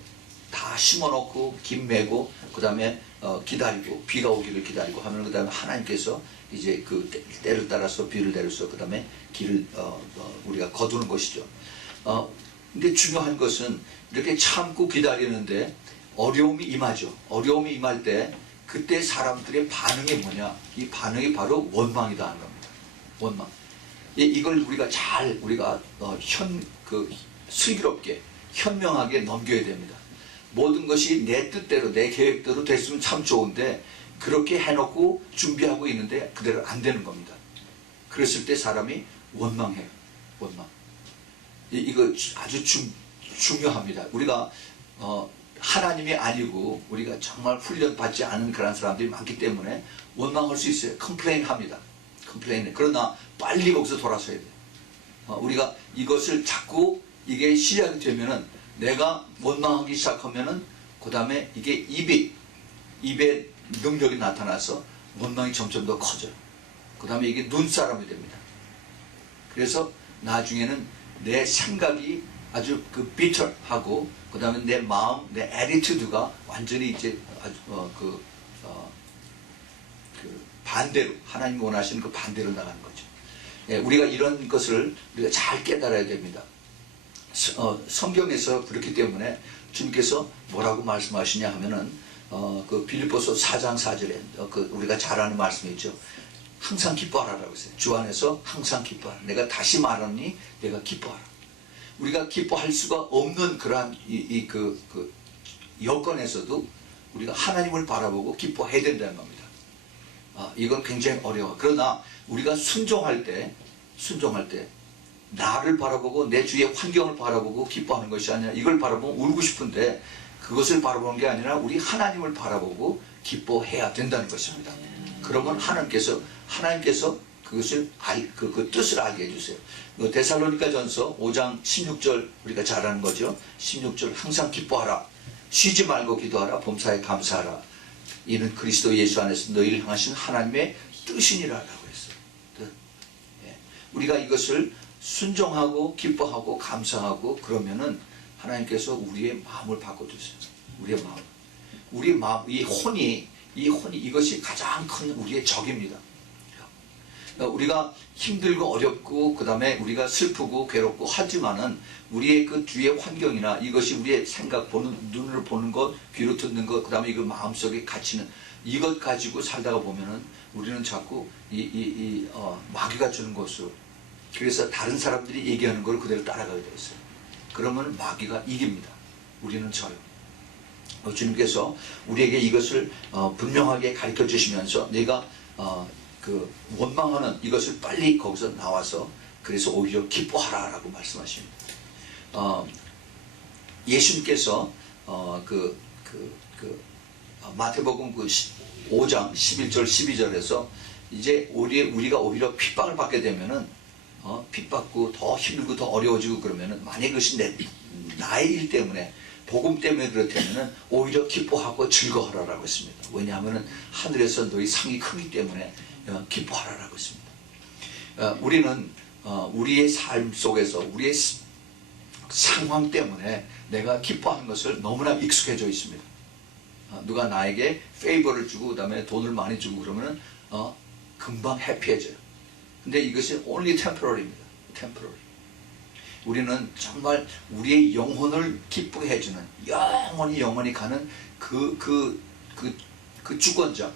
다 심어놓고 김 메고 그 다음에 기다리고 비가 오기를 기다리고 하면 그 다음에 하나님께서 이제 그 때를 따라서 비를 내려서 그 다음에 길을 우리가 거두는 것이죠. 근데 중요한 것은 이렇게 참고 기다리는데 어려움이 임하죠. 어려움이 임할 때 그때 사람들의 반응이 뭐냐? 이 반응이 바로 원망이다 하는 겁니다. 원망. 이걸 우리가 잘 슬기롭게 현명하게 넘겨야 됩니다. 모든 것이 내 뜻대로 내 계획대로 됐으면 참 좋은데 그렇게 해놓고 준비하고 있는데 그대로 안 되는 겁니다. 그랬을 때 사람이 원망해요. 원망. 이거 아주 중요합니다. 우리가 하나님이 아니고 우리가 정말 훈련받지 않은 그런 사람들이 많기 때문에 원망할 수 있어요. 컴플레인 합니다. 컴플레인. 그러나 빨리 거기서 돌아서야 돼요. 우리가 이것을 자꾸 이게 시작이 되면은 내가 원망하기 시작하면은 그 다음에 이게 입에 능력이 나타나서 원망이 점점 더 커져요. 그 다음에 이게 눈사람이 됩니다. 그래서 나중에는 내 생각이 아주 비터하고 그 다음에 내 마음, 내 애티튜드가 완전히 이제 아주 반대로 하나님이 원하시는 그 반대로 나가는 거죠. 예, 우리가 이런 것을 우리가 잘 깨달아야 됩니다. 성경에서 그렇기 때문에 주님께서 뭐라고 말씀하시냐 하면은 그 빌립보서 4장 4절에 우리가 잘 아는 말씀이 있죠. 항상 기뻐하라라고 했어요. 주 안에서 항상 기뻐하라. 내가 다시 말하니 내가 기뻐하라. 우리가 기뻐할 수가 없는 그러한 여건에서도 우리가 하나님을 바라보고 기뻐해야 된다는 겁니다. 이건 굉장히 어려워. 그러나 우리가 순종할 때 나를 바라보고 내 주위의 환경을 바라보고 기뻐하는 것이 아니라 이걸 바라보면 울고 싶은데 그것을 바라보는 게 아니라 우리 하나님을 바라보고 기뻐해야 된다는 것입니다. 그러면 하나님께서 그것을 그 뜻을 알게 해주세요. 데살로니가전서 5장 16절 우리가 잘 아는 거죠. 16절 항상 기뻐하라. 쉬지 말고 기도하라. 범사에 감사하라. 이는 그리스도 예수 안에서 너희를 향하신 하나님의 뜻이니라라고 했어요. 뜻. 예. 우리가 이것을 순종하고 기뻐하고 감사하고 그러면은 하나님께서 우리의 마음을 바꿔주세요. 우리의 마음, 이 혼이 이것이 가장 큰 우리의 적입니다. 우리가 힘들고 어렵고 그 다음에 우리가 슬프고 괴롭고 하지만은 우리의 그 주위의 환경이나 이것이 우리의 생각 눈으로 보는 것, 귀로 듣는 것, 그 다음에 이거 마음속에 갇히는 이것 가지고 살다가 보면은 우리는 자꾸 마귀가 주는 것으로 그래서 다른 사람들이 얘기하는 걸 그대로 따라가게 되어 있어요. 그러면 마귀가 이깁니다. 우리는 져요. 주님께서 우리에게 이것을 분명하게 가르쳐 주시면서 내가 원망하는 이것을 빨리 거기서 나와서 그래서 오히려 기뻐하라라고 말씀하십니다. 예수님께서 마태복음 5장 11절 12절에서 이제 우리가 오히려 핍박을 받게 되면은 핍받고 더 힘들고 더 어려워지고 그러면은 만약에 그것이 나의 일 때문에 복음 때문에 그렇다면은 오히려 기뻐하고 즐거워하라고 했습니다. 왜냐하면은 하늘에서 너희 상이 크기 때문에 기뻐하라고 했습니다. 우리는 우리의 삶 속에서 우리의 상황 때문에 내가 기뻐하는 것을 너무나 익숙해져 있습니다. 누가 나에게 페이버를 주고 그 다음에 돈을 많이 주고 그러면은 금방 해피해져요. 근데 이것이 only temporary입니다. temporary. 우리는 정말 우리의 영혼을 기쁘게 해주는 영원히 가는 그 주권자,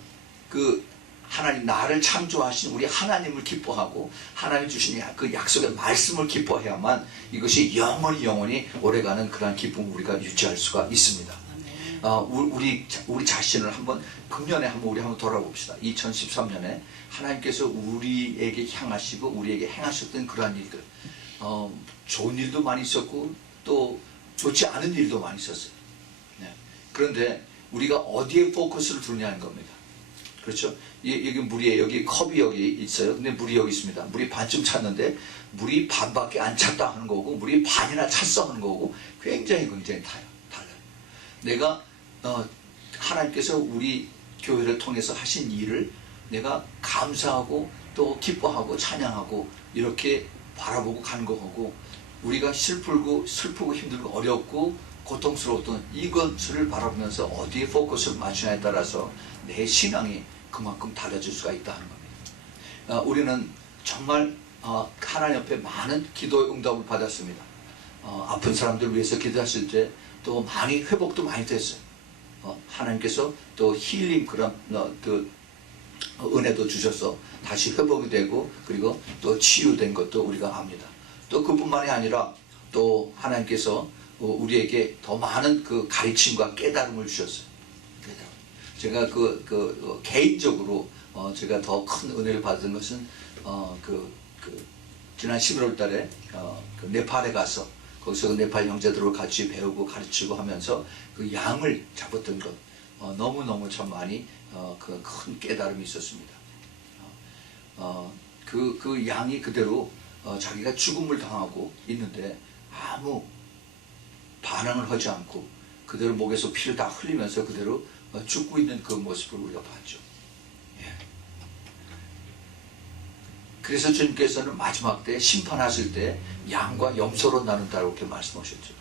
하나님 나를 창조하신 우리 하나님을 기뻐하고 하나님 주신 그 약속의 말씀을 기뻐해야만 이것이 영원히 오래가는 그러한 기쁨을 우리가 유지할 수가 있습니다. 우리 자신을 금년에 우리 한번 돌아봅시다. 2013년에 하나님께서 우리에게 향하시고 우리에게 행하셨던 그러한 일들, 좋은 일도 많이 있었고 또 좋지 않은 일도 많이 있었어요. 네. 그런데 우리가 어디에 포커스를 두느냐는 겁니다. 그렇죠? 여기 물이에요. 여기 컵이 여기 있어요. 근데 물이 여기 있습니다. 물이 반쯤 찼는데 물이 반밖에 안 찼다 하는 거고 물이 반이나 찼어 하는 거고 굉장히 달라요. 내가 하나님께서 우리 교회를 통해서 하신 일을 내가 감사하고 또 기뻐하고 찬양하고 이렇게 바라보고 가는 거고 우리가 슬프고 힘들고 어렵고 고통스러웠던 이것을 바라보면서 어디에 포커스를 맞추냐에 따라서 내 신앙이 그만큼 달라질 수가 있다는 겁니다. 우리는 정말 하나님 옆에 많은 기도의 응답을 받았습니다. 아픈 사람들 위해서 기도했을 때 또 많이 회복도 많이 됐어요. 하나님께서 또 힐링 그런 그 은혜도 주셔서 다시 회복이 되고 그리고 또 치유된 것도 우리가 압니다. 또 그뿐만이 아니라 또 하나님께서 우리에게 더 많은 그 가르침과 깨달음을 주셨어요. 제가 개인적으로 제가 더 큰 은혜를 받은 것은 지난 11월 달에 그 네팔에 가서 거기서 그 네팔 형제들을 같이 배우고 가르치고 하면서 그 양을 잡았던 것 너무너무 참 많이 그 큰 깨달음이 있었습니다. 그 양이 그대로 자기가 죽음을 당하고 있는데 아무 반응을 하지 않고 그대로 목에서 피를 다 흘리면서 그대로 죽고 있는 그 모습을 우리가 봤죠. 예. 그래서 주님께서는 마지막 때 심판하실 때 양과 염소로 나눈다고 이렇게 말씀하셨죠.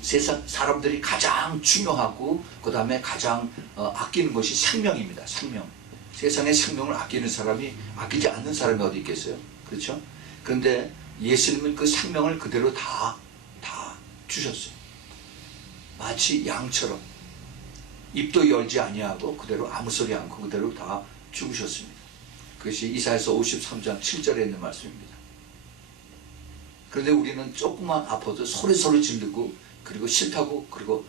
세상 사람들이 가장 중요하고 그 다음에 가장 아끼는 것이 생명입니다. 생명. 세상의 생명을 아끼는 사람이 아끼지 않는 사람이 어디 있겠어요? 그렇죠? 그런데 예수님은 그 생명을 그대로 다 주셨어요. 마치 양처럼 입도 열지 아니하고 그대로 아무 소리 않고 그대로 다 죽으셨습니다. 그것이 이사야서 53장 7절에 있는 말씀입니다. 그런데 우리는 조금만 아파도 소리 지르고 그리고 싫다고 그리고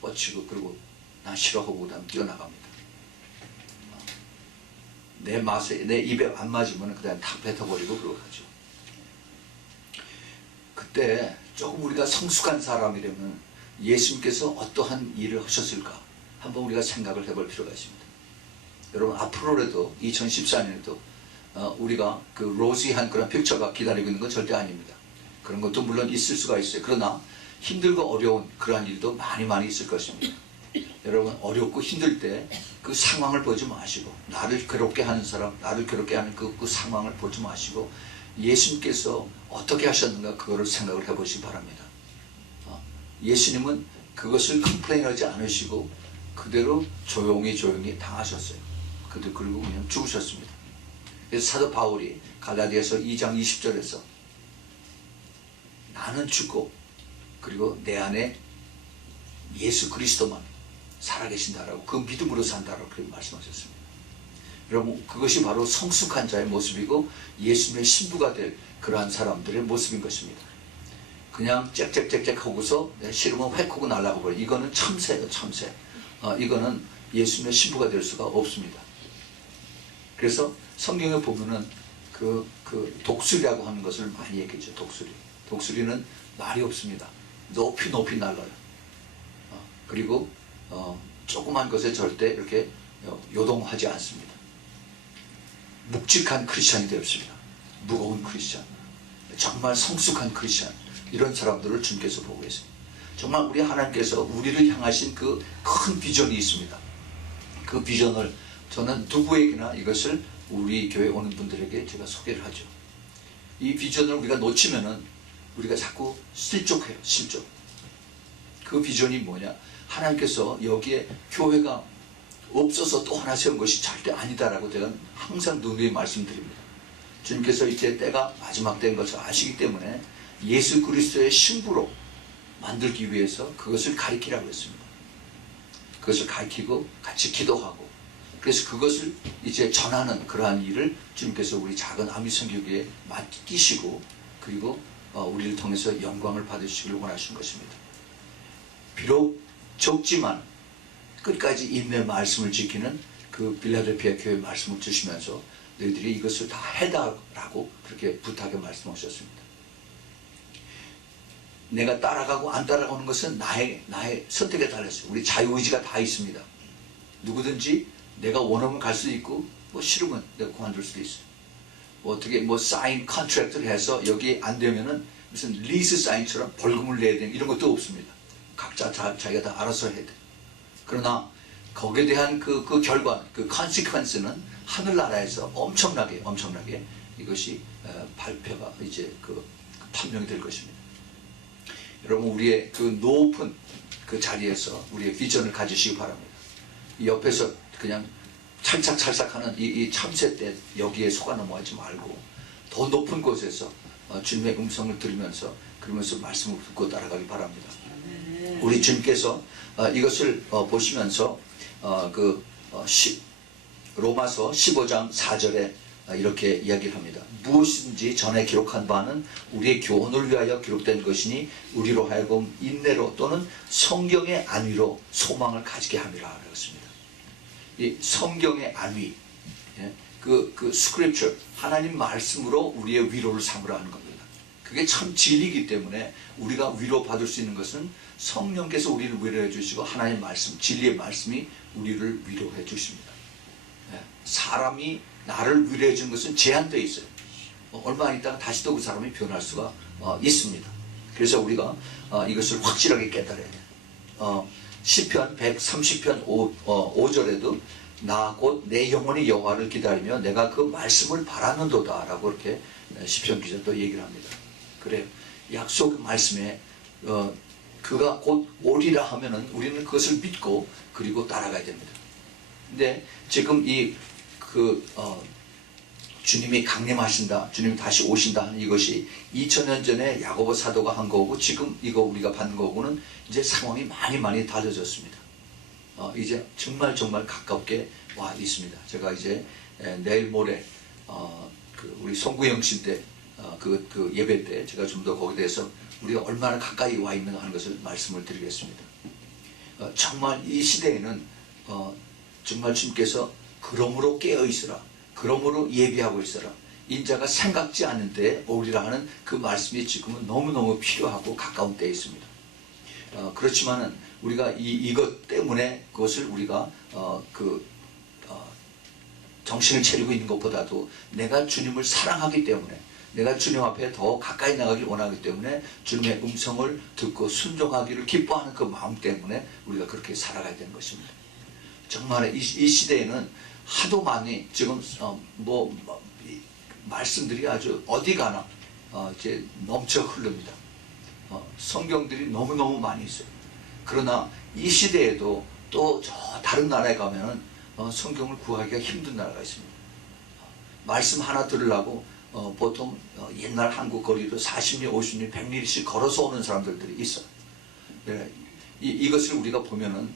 뻗치고 그리고 난 싫어하고 그다음 뛰어나갑니다. 내 맛에 내 입에 안 맞으면 그다음 탁 뱉어버리고 그러고 가죠. 그때 조금 우리가 성숙한 사람이라면 예수님께서 어떠한 일을 하셨을까 한번 우리가 생각을 해볼 필요가 있습니다. 여러분 앞으로라도 2014년에도 우리가 그 로시한 그런 픽처가 기다리고 있는 건 절대 아닙니다. 그런 것도 물론 있을 수가 있어요. 그러나 힘들고 어려운 그러한 일도 많이 있을 것입니다. 여러분 어렵고 힘들 때 그 상황을 보지 마시고 나를 괴롭게 하는 사람, 나를 괴롭게 하는 그 상황을 보지 마시고 예수님께서 어떻게 하셨는가 그거를 생각을 해보시기 바랍니다. 예수님은 그것을 컴플레인하지 않으시고 그대로 조용히 당하셨어요. 그리고 그냥 죽으셨습니다. 그래서 사도 바울이 갈라디아서 2장 20절에서 나는 죽고 그리고 내 안에 예수 그리스도만 살아계신다라고 그 믿음으로 산다라고 그렇게 말씀하셨습니다. 여러분 그것이 바로 성숙한 자의 모습이고 예수님의 신부가 될 그러한 사람들의 모습인 것입니다. 그냥 짹짹짹짹 하고서 싫으면 획 하고 날아가 버려. 이거는 참새예요. 참새. 이거는 예수님의 신부가 될 수가 없습니다. 그래서 성경에 보면은 그 독수리라고 하는 것을 많이 얘기했죠. 독수리는 말이 없습니다. 높이 날아요. 그리고 조그만 것에 절대 이렇게 요동하지 않습니다. 묵직한 크리스찬이 되었습니다. 무거운 크리스찬, 정말 성숙한 크리스찬, 이런 사람들을 주님께서 보고 계십니다. 정말 우리 하나님께서 우리를 향하신 그 큰 비전이 있습니다. 그 비전을 저는 누구에게나 이것을 우리 교회 오는 분들에게 제가 소개를 하죠. 이 비전을 우리가 놓치면은 우리가 자꾸 실족해요. 실족. 그 비전이 뭐냐? 하나님께서 여기에 교회가 없어서 또 하나 세운 것이 절대 아니다라고 제가 항상 누누이 말씀드립니다. 주님께서 이제 때가 마지막 때인 것을 아시기 때문에 예수 그리스도의 신부로 만들기 위해서 그것을 가르치라고 했습니다. 그것을 가르치고 같이 기도하고 그래서 그것을 이제 전하는 그러한 일을 주님께서 우리 작은 아미성교회에 맡기시고 그리고 우리를 통해서 영광을 받으시길 원하신 것입니다. 비록 적지만 끝까지 인내 말씀을 지키는 그 빌라델피아 교회 말씀을 주시면서 너희들이 이것을 다 해달라고 그렇게 부탁의 말씀하셨습니다. 내가 따라가고 안 따라가는 것은 나의 선택에 달렸어요. 우리 자유의지가 다 있습니다. 누구든지 내가 원하면 갈 수도 있고 싫으면 내가 그만둘 수도 있어요. 어떻게 사인 컨트랙트를 해서 여기 안 되면은 무슨 리스 사인처럼 벌금을 내야 되는 이런 것도 없습니다. 각자 자기가 다 알아서 해야 돼. 그러나 거기에 대한 그 결과, 그 컨시퀀스는 하늘나라에서 엄청나게 이것이 발표가 이제 판명이 될 것입니다. 여러분 우리의 그 높은 그 자리에서 우리의 비전을 가지시기 바랍니다. 이 옆에서 그냥 찰싹찰싹하는 이 참새 때 여기에 속아 넘어가지 말고 더 높은 곳에서 주님의 음성을 들으면서 그러면서 말씀을 듣고 따라가기 바랍니다. 우리 주님께서 이것을 보시면서 로마서 15장 4절에 이렇게 이야기를 합니다. 무엇인지 전에 기록한 바는 우리의 교훈을 위하여 기록된 것이니 우리로 하여금 인내로 또는 성경의 안위로 소망을 가지게 함이라 그랬습니다. 이 성경의 안위, 그 스크립처, 하나님 말씀으로 우리의 위로를 삼으라 하는 겁니다. 그게 참 진리이기 때문에 우리가 위로받을 수 있는 것은 성령께서 우리를 위로해 주시고 하나님의 말씀, 진리의 말씀이 우리를 위로해 주십니다. 사람이 나를 위로해 주는 것은 제한되어 있어요. 얼마 있다가 다시 또 그 사람이 변할 수가 있습니다. 그래서 우리가 이것을 확실하게 깨달아야 돼요. 시편 130편 5절에도 나 곧 내 영혼이 여호와를 기다리며 내가 그 말씀을 바라는도다 라고 이렇게 시편 기자도 얘기를 합니다. 그래요. 약속 말씀에 그가 곧 오리라 하면은 우리는 그것을 믿고 그리고 따라가야 됩니다. 근데 지금 주님이 강림하신다, 주님이 다시 오신다 하는 이것이 2000년 전에 야고보 사도가 한 거고 지금 이거 우리가 받는 거고는 이제 상황이 많이 달라졌습니다. 이제 정말 가깝게 와 있습니다. 제가 이제 내일 모레 우리 송구영신 때 그 예배 때 제가 좀 더 거기에 대해서 우리가 얼마나 가까이 와 있는가 하는 것을 말씀을 드리겠습니다. 정말 이 시대에는 정말 주님께서 그러므로 깨어 있으라, 그러므로 예비하고 있어라, 인자가 생각지 않은 때에 오리라 하는 그 말씀이 지금은 너무너무 필요하고 가까운 때에 있습니다. 그렇지만은 우리가 이것 때문에 그것을 우리가 정신을 차리고 있는 것보다도 내가 주님을 사랑하기 때문에, 내가 주님 앞에 더 가까이 나가길 원하기 때문에 주님의 음성을 듣고 순종하기를 기뻐하는 그 마음 때문에 우리가 그렇게 살아가야 되는 것입니다. 정말 이 시대에는 하도 많이 지금 말씀들이 아주 어디 가나 이제 넘쳐 흐릅니다. 성경들이 너무너무 많이 있어요. 그러나 이 시대에도 또 저 다른 나라에 가면은 성경을 구하기가 힘든 나라가 있습니다. 말씀 하나 들으려고 보통 옛날 한국 거리로 40리, 50리, 100리씩 걸어서 오는 사람들이 있어요. 이것을 우리가 보면은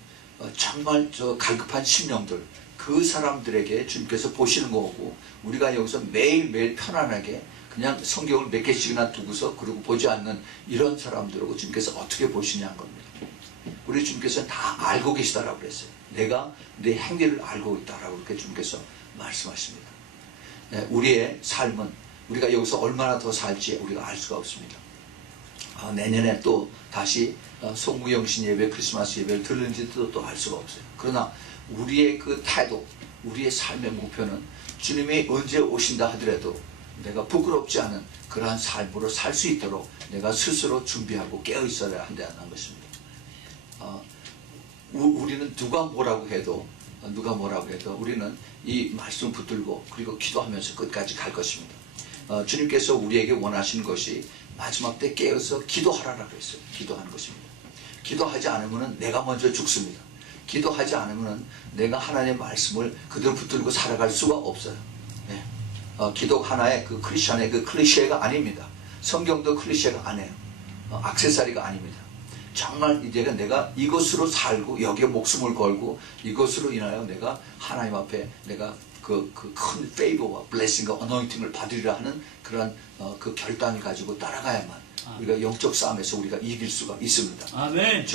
정말 갈급한 심령들, 그 사람들에게 주님께서 보시는 거고, 우리가 여기서 매일매일 편안하게 그냥 성경을 몇 개씩이나 두고서 그러고 보지 않는 이런 사람들하고 주님께서 어떻게 보시냐 한 겁니다. 우리 주님께서는 다 알고 계시다라고 그랬어요. 내가 내 행위를 알고 있다라고 그렇게 주님께서 말씀하십니다. 우리의 삶은 우리가 여기서 얼마나 더 살지 우리가 알 수가 없습니다. 내년에 또 다시 송구영신 예배, 크리스마스 예배를 들는지도 또 알 수가 없어요. 그러나 우리의 그 태도, 우리의 삶의 목표는 주님이 언제 오신다 하더라도 내가 부끄럽지 않은 그러한 삶으로 살 수 있도록 내가 스스로 준비하고 깨어 있어야 한다는 것입니다. 우리는 누가 뭐라고 해도 우리는 이 말씀 붙들고 그리고 기도하면서 끝까지 갈 것입니다. 주님께서 우리에게 원하시는 것이 마지막 때 깨어서 기도하라고 했어요. 기도하는 것입니다. 기도하지 않으면 내가 먼저 죽습니다. 기도하지 않으면 내가 하나님의 말씀을 그대로 붙들고 살아갈 수가 없어요. 네. 기도 하나의 그 크리스천의 그 클리셰가 아닙니다. 성경도 클리셰가 아니에요. 액세서리가 아닙니다. 정말 이제 내가 이것으로 살고 여기에 목숨을 걸고 이것으로 인하여 내가 하나님 앞에 내가 그 큰 페이버와 블레싱과 어노인팅을 받으리라 하는 그런 그 결단을 가지고 따라가야만 우리가 영적 싸움에서 우리가 이길 수가 있습니다. 아멘.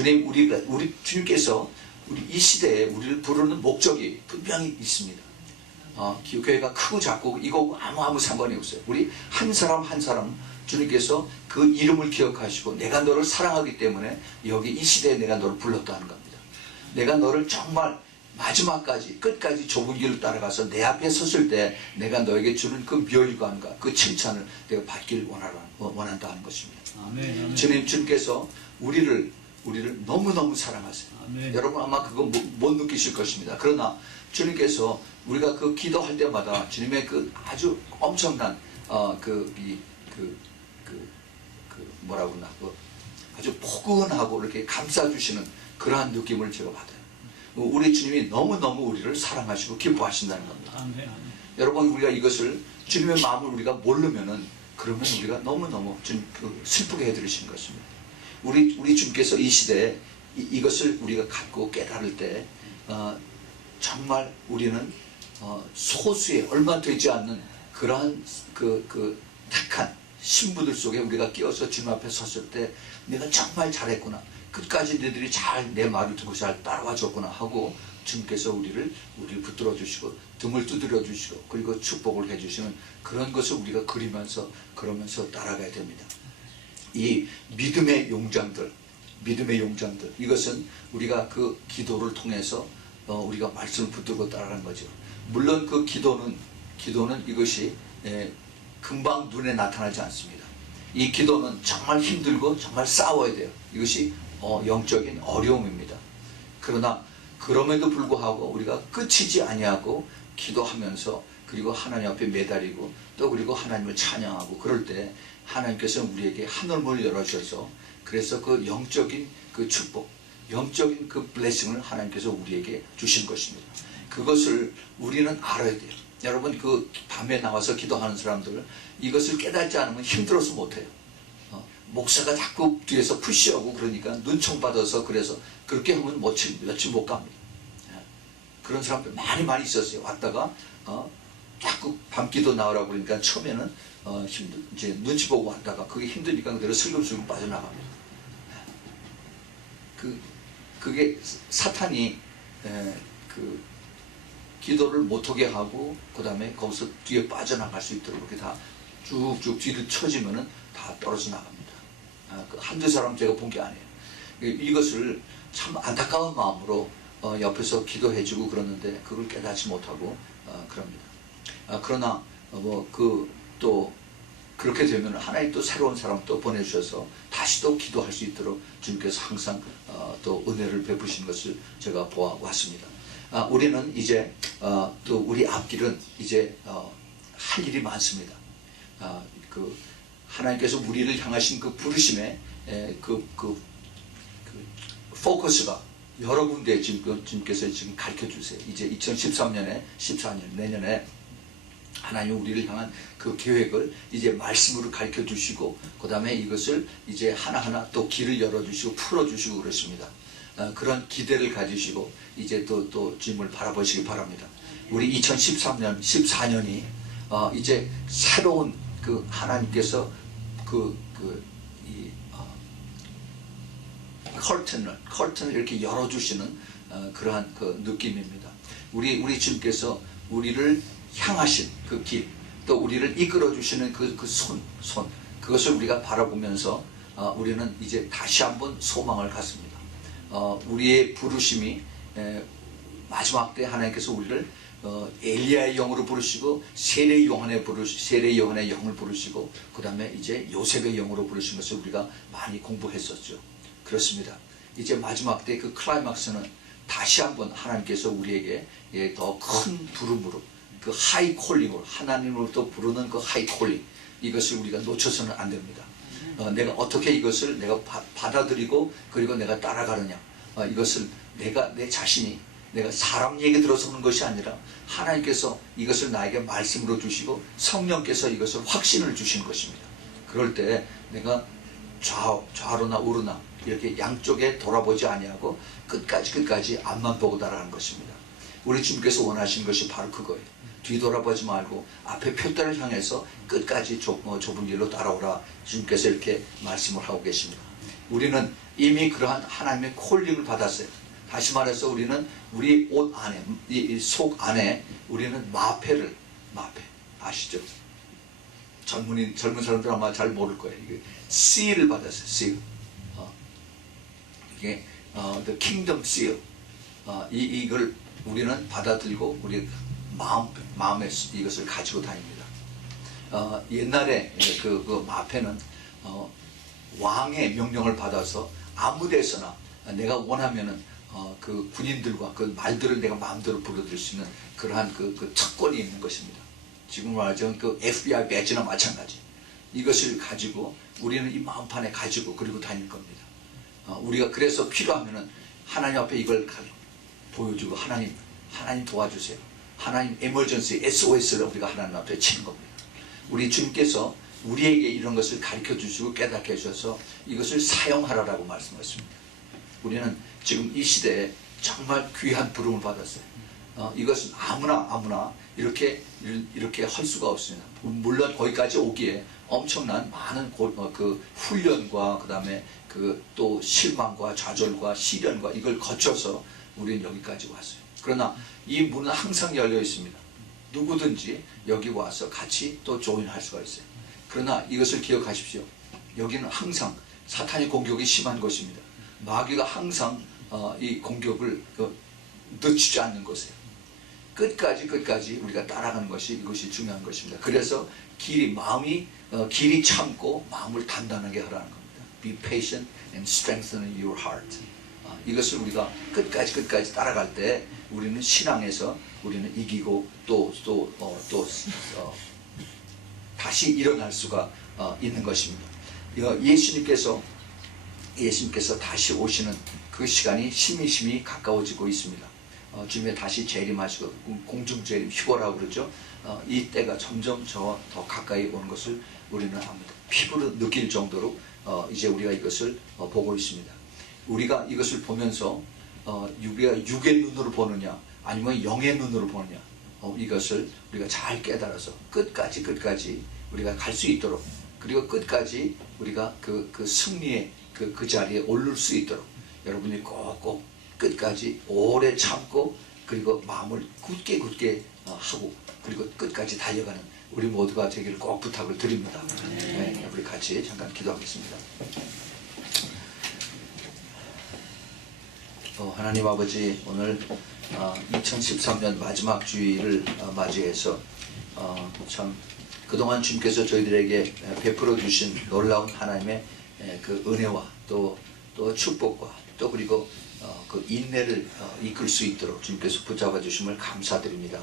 우리 주님께서 우리 이 시대에 우리를 부르는 목적이 분명히 있습니다. 교회가 크고 작고 이거 아무 상관이 없어요. 우리 한 사람 한 사람 주님께서 그 이름을 기억하시고 내가 너를 사랑하기 때문에 여기 이 시대에 내가 너를 불렀다는 겁니다. 내가 너를 정말 마지막까지 끝까지 좁은 길을 따라가서 내 앞에 섰을 때 내가 너에게 주는 그 멸관과 그 칭찬을 내가 받기를 원한다는 것입니다. 아멘. 주님께서 우리를 너무너무 사랑하세요. 아멘. 여러분 아마 그거 못 느끼실 것입니다. 그러나 주님께서 우리가 그 기도할 때마다 주님의 그 아주 엄청난 뭐라고 하나 아주 포근하고 이렇게 감싸주시는 그러한 느낌을 제가 받아요. 우리 주님이 너무너무 우리를 사랑하시고 기뻐하신다는 겁니다. 아멘. 여러분, 우리가 이것을 주님의 마음을 우리가 모르면은 그러면 우리가 너무너무 좀 슬프게 해드리신 것입니다. 우리 주님께서 이 시대에 이것을 우리가 갖고 깨달을 때 정말 우리는 소수의 얼마 되지 않는 그러한 그 택한 신부들 속에 우리가 끼어서 주님 앞에 섰을 때 내가 정말 잘했구나, 끝까지 너희들이 잘 내 말을 듣고 잘 따라와 줬구나 하고 주님께서 우리를 붙들어 주시고 등을 두드려 주시고 그리고 축복을 해 주시는 그런 것을 우리가 그러면서 따라가야 됩니다. 이 믿음의 용장들, 이것은 우리가 그 기도를 통해서 우리가 말씀을 붙들고 따라가는 거죠. 물론 그 기도는 이것이 금방 눈에 나타나지 않습니다. 이 기도는 정말 힘들고 정말 싸워야 돼요. 이것이 영적인 어려움입니다. 그러나 그럼에도 불구하고 우리가 끝이지 아니하고 기도하면서 그리고 하나님 앞에 매달리고 또 그리고 하나님을 찬양하고 그럴 때 하나님께서 우리에게 하늘문을 열어주셔서 그래서 그 영적인 그 축복, 영적인 그 블레싱을 하나님께서 우리에게 주신 것입니다. 그것을 우리는 알아야 돼요. 여러분, 그 밤에 나와서 기도하는 사람들 이것을 깨닫지 않으면 힘들어서 못해요. 목사가 자꾸 뒤에서 푸시하고 그러니까 눈총 받아서 그래서 그렇게 하면 며칠 못 갑니다. 그런 사람들 많이 있었어요. 왔다가 자꾸 밤기도 나오라고 그러니까 처음에는 이제 눈치 보고 왔다가 그게 힘드니까 그대로 슬금슬금 빠져나갑니다. 그게 사탄이 그 기도를 못하게 하고 그 다음에 거기서 뒤에 빠져나갈 수 있도록 이렇게 다 쭉쭉 뒤를 쳐지면은 다 떨어져 나갑니다. 한두 사람 제가 본 게 아니에요. 이것을 참 안타까운 마음으로 옆에서 기도해주고 그러는데 그걸 깨닫지 못하고 그럽니다. 그러나 또 그렇게 되면 하나님 또 새로운 사람 또 보내주셔서 다시 또 기도할 수 있도록 주님께서 항상 또 은혜를 베푸신 것을 제가 보아왔습니다. 우리는 이제 또 우리 앞길은 이제 할 일이 많습니다. 하나님께서 우리를 향하신 그 부르심의 포커스가 여러 군데 주님께서 지금 가르쳐 주세요. 이제 2013년에 14년 내년에 하나님 우리를 향한 그 계획을 이제 말씀으로 가르쳐 주시고 그 다음에 이것을 이제 하나하나 또 길을 열어주시고 풀어주시고 그렇습니다. 그런 기대를 가지시고 이제 또 주님을 바라보시기 바랍니다. 우리 2013년 14년이 이제 새로운 그 하나님께서 커튼을 이렇게 열어주시는 그러한 그 느낌입니다. 우리 주님께서 우리를 향하신 그 길, 또 우리를 이끌어주시는 그 손, 그것을 우리가 바라보면서 우리는 이제 다시 한번 소망을 갖습니다. 우리의 부르심이 마지막 때 하나님께서 우리를 엘리야의 영으로 부르시고 세례 요한의 영을 부르시고 그 다음에 이제 요셉의 영으로 부르신 것을 우리가 많이 공부했었죠. 그렇습니다. 이제 마지막 때 그 클라이막스는 다시 한번 하나님께서 우리에게 더 큰 부름으로 그 하이 콜링으로 하나님으로부터 부르는 그 하이 콜링, 이것을 우리가 놓쳐서는 안 됩니다. 내가 어떻게 이것을 내가 받아들이고 그리고 내가 따라가느냐, 이것을 내 자신이 내가 사람 얘기 들어서 하는 것이 아니라 하나님께서 이것을 나에게 말씀으로 주시고 성령께서 이것을 확신을 주시는 것입니다. 그럴 때 내가 좌로나 우로나 이렇게 양쪽에 돌아보지 아니하고 끝까지 앞만 보고 따라가는 것입니다. 우리 주님께서 원하시는 것이 바로 그거예요. 뒤돌아보지 말고 앞에 표대를 향해서 끝까지 좁은 길로 따라오라. 주님께서 이렇게 말씀을 하고 계십니다. 우리는 이미 그러한 하나님의 콜링을 받았어요. 다시 말해서 우리는 우리 옷 안에, 이 속 안에 우리는 마페 아시죠? 젊은 사람들 아마 잘 모를 거예요. 이게 seal을 받았어요. seal. 이게 the kingdom seal. 이걸 우리는 받아들이고 우리 마음에 이것을 가지고 다닙니다. 옛날에 그 마페는 왕의 명령을 받아서 아무 데서나 내가 원하면은 그 군인들과 그 말들을 내가 마음대로 불러들일 수 있는 그러한 그 특권이 있는 것입니다. 지금 말하자면 그 FBI 배지나 마찬가지. 이것을 가지고 우리는 이 마음판에 가지고 그리고 다닐 겁니다. 우리가 그래서 필요하면은 하나님 앞에 이걸 보여주고 하나님 도와주세요. 하나님 에머전시 SOS를 우리가 하나님 앞에 치는 겁니다. 우리 주님께서 우리에게 이런 것을 가르쳐 주시고 깨닫게 해주셔서 이것을 사용하라라고 말씀하셨습니다. 우리는 지금 이 시대에 정말 귀한 부름을 받았어요. 이것은 아무나 이렇게 할 수가 없습니다. 물론 거기까지 오기에 엄청난 많은 그 훈련과 그 다음에 그 또 실망과 좌절과 시련과 이걸 거쳐서 우리는 여기까지 왔어요. 그러나 이 문은 항상 열려 있습니다. 누구든지 여기 와서 같이 또 조인할 수가 있어요. 그러나 이것을 기억하십시오. 여기는 항상 사탄의 공격이 심한 것입니다. 마귀가 항상 이 공격을 늦추지 않는 것이에요. 끝까지 우리가 따라가는 것이 이것이 중요한 것입니다. 그래서 길이 참고 마음을 단단하게 하라는 겁니다. Be patient and strengthen your heart. 이것을 우리가 끝까지 따라갈 때 우리는 신앙에서 우리는 이기고 또 다시 일어날 수가 있는 것입니다. 예수님께서 다시 오시는 그 시간이 심히 가까워지고 있습니다. 주님의 다시 재림하시고 공중재림 휴거라고 그러죠. 이 때가 점점 더 가까이 오는 것을 우리는 압니다. 피부로 느낄 정도로 이제 우리가 이것을 보고 있습니다. 우리가 이것을 보면서 우리가 육의 눈으로 보느냐 아니면 영의 눈으로 보느냐 이것을 우리가 잘 깨달아서 끝까지 우리가 갈 수 있도록 그리고 끝까지 우리가 그 승리의 그 자리에 오를 수 있도록 여러분이 꼭 끝까지 오래 참고 그리고 마음을 굳게 하고 그리고 끝까지 달려가는 우리 모두가 되기를 꼭 부탁을 드립니다. 네, 우리 같이 잠깐 기도하겠습니다. 하나님 아버지, 오늘 2013년 마지막 주일을 맞이해서 참 그동안 주님께서 저희들에게 베풀어 주신 놀라운 하나님의 그 은혜와 또 축복과 또 그리고 그 인내를 이끌 수 있도록 주님께서 붙잡아 주심을 감사드립니다.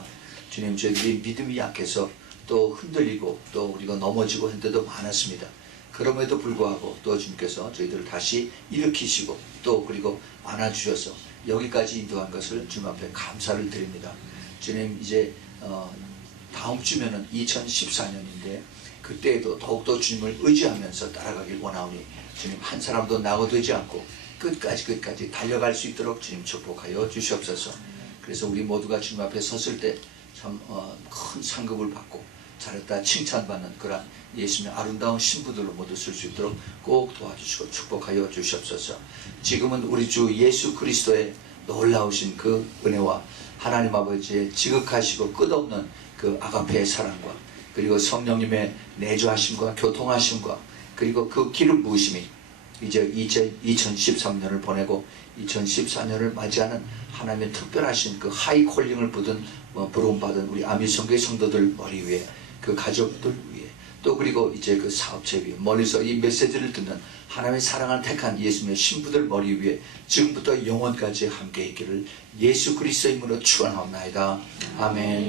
주님, 저희들이 믿음이 약해서 또 흔들리고 또 우리가 넘어지고 한 데도 많았습니다. 그럼에도 불구하고 또 주님께서 저희들을 다시 일으키시고 또 그리고 안아주셔서 여기까지 인도한 것을 주님 앞에 감사를 드립니다. 주님, 이제 다음 주면은 2014년인데 그때에도 더욱더 주님을 의지하면서 따라가길 원하오니 주님, 한 사람도 낙오되지 않고 끝까지 달려갈 수 있도록 주님 축복하여 주시옵소서. 그래서 우리 모두가 주님 앞에 섰을 때 참 큰 상급을 받고 잘했다 칭찬받는 그런 예수님의 아름다운 신부들로 모두 쓸 수 있도록 꼭 도와주시고 축복하여 주시옵소서. 지금은 우리 주 예수 그리스도의 놀라우신 그 은혜와 하나님 아버지의 지극하시고 끝없는 그 아가페의 사랑과 그리고 성령님의 내주하심과 교통하심과 그리고 그 기름 부으심이 이제 2013년을 보내고 2014년을 맞이하는 하나님의 특별하신 그 하이 콜링을 부름받은 우리 아미성교회 성도들 머리 위에 그 가족들 위에 또 그리고 이제 그 사업체 위에 멀리서 이 메시지를 듣는 하나님의 사랑을 택한 예수님의 신부들 머리 위에 지금부터 영원까지 함께 있기를 예수 그리스도의 이름으로 축원하옵나이다. 아멘.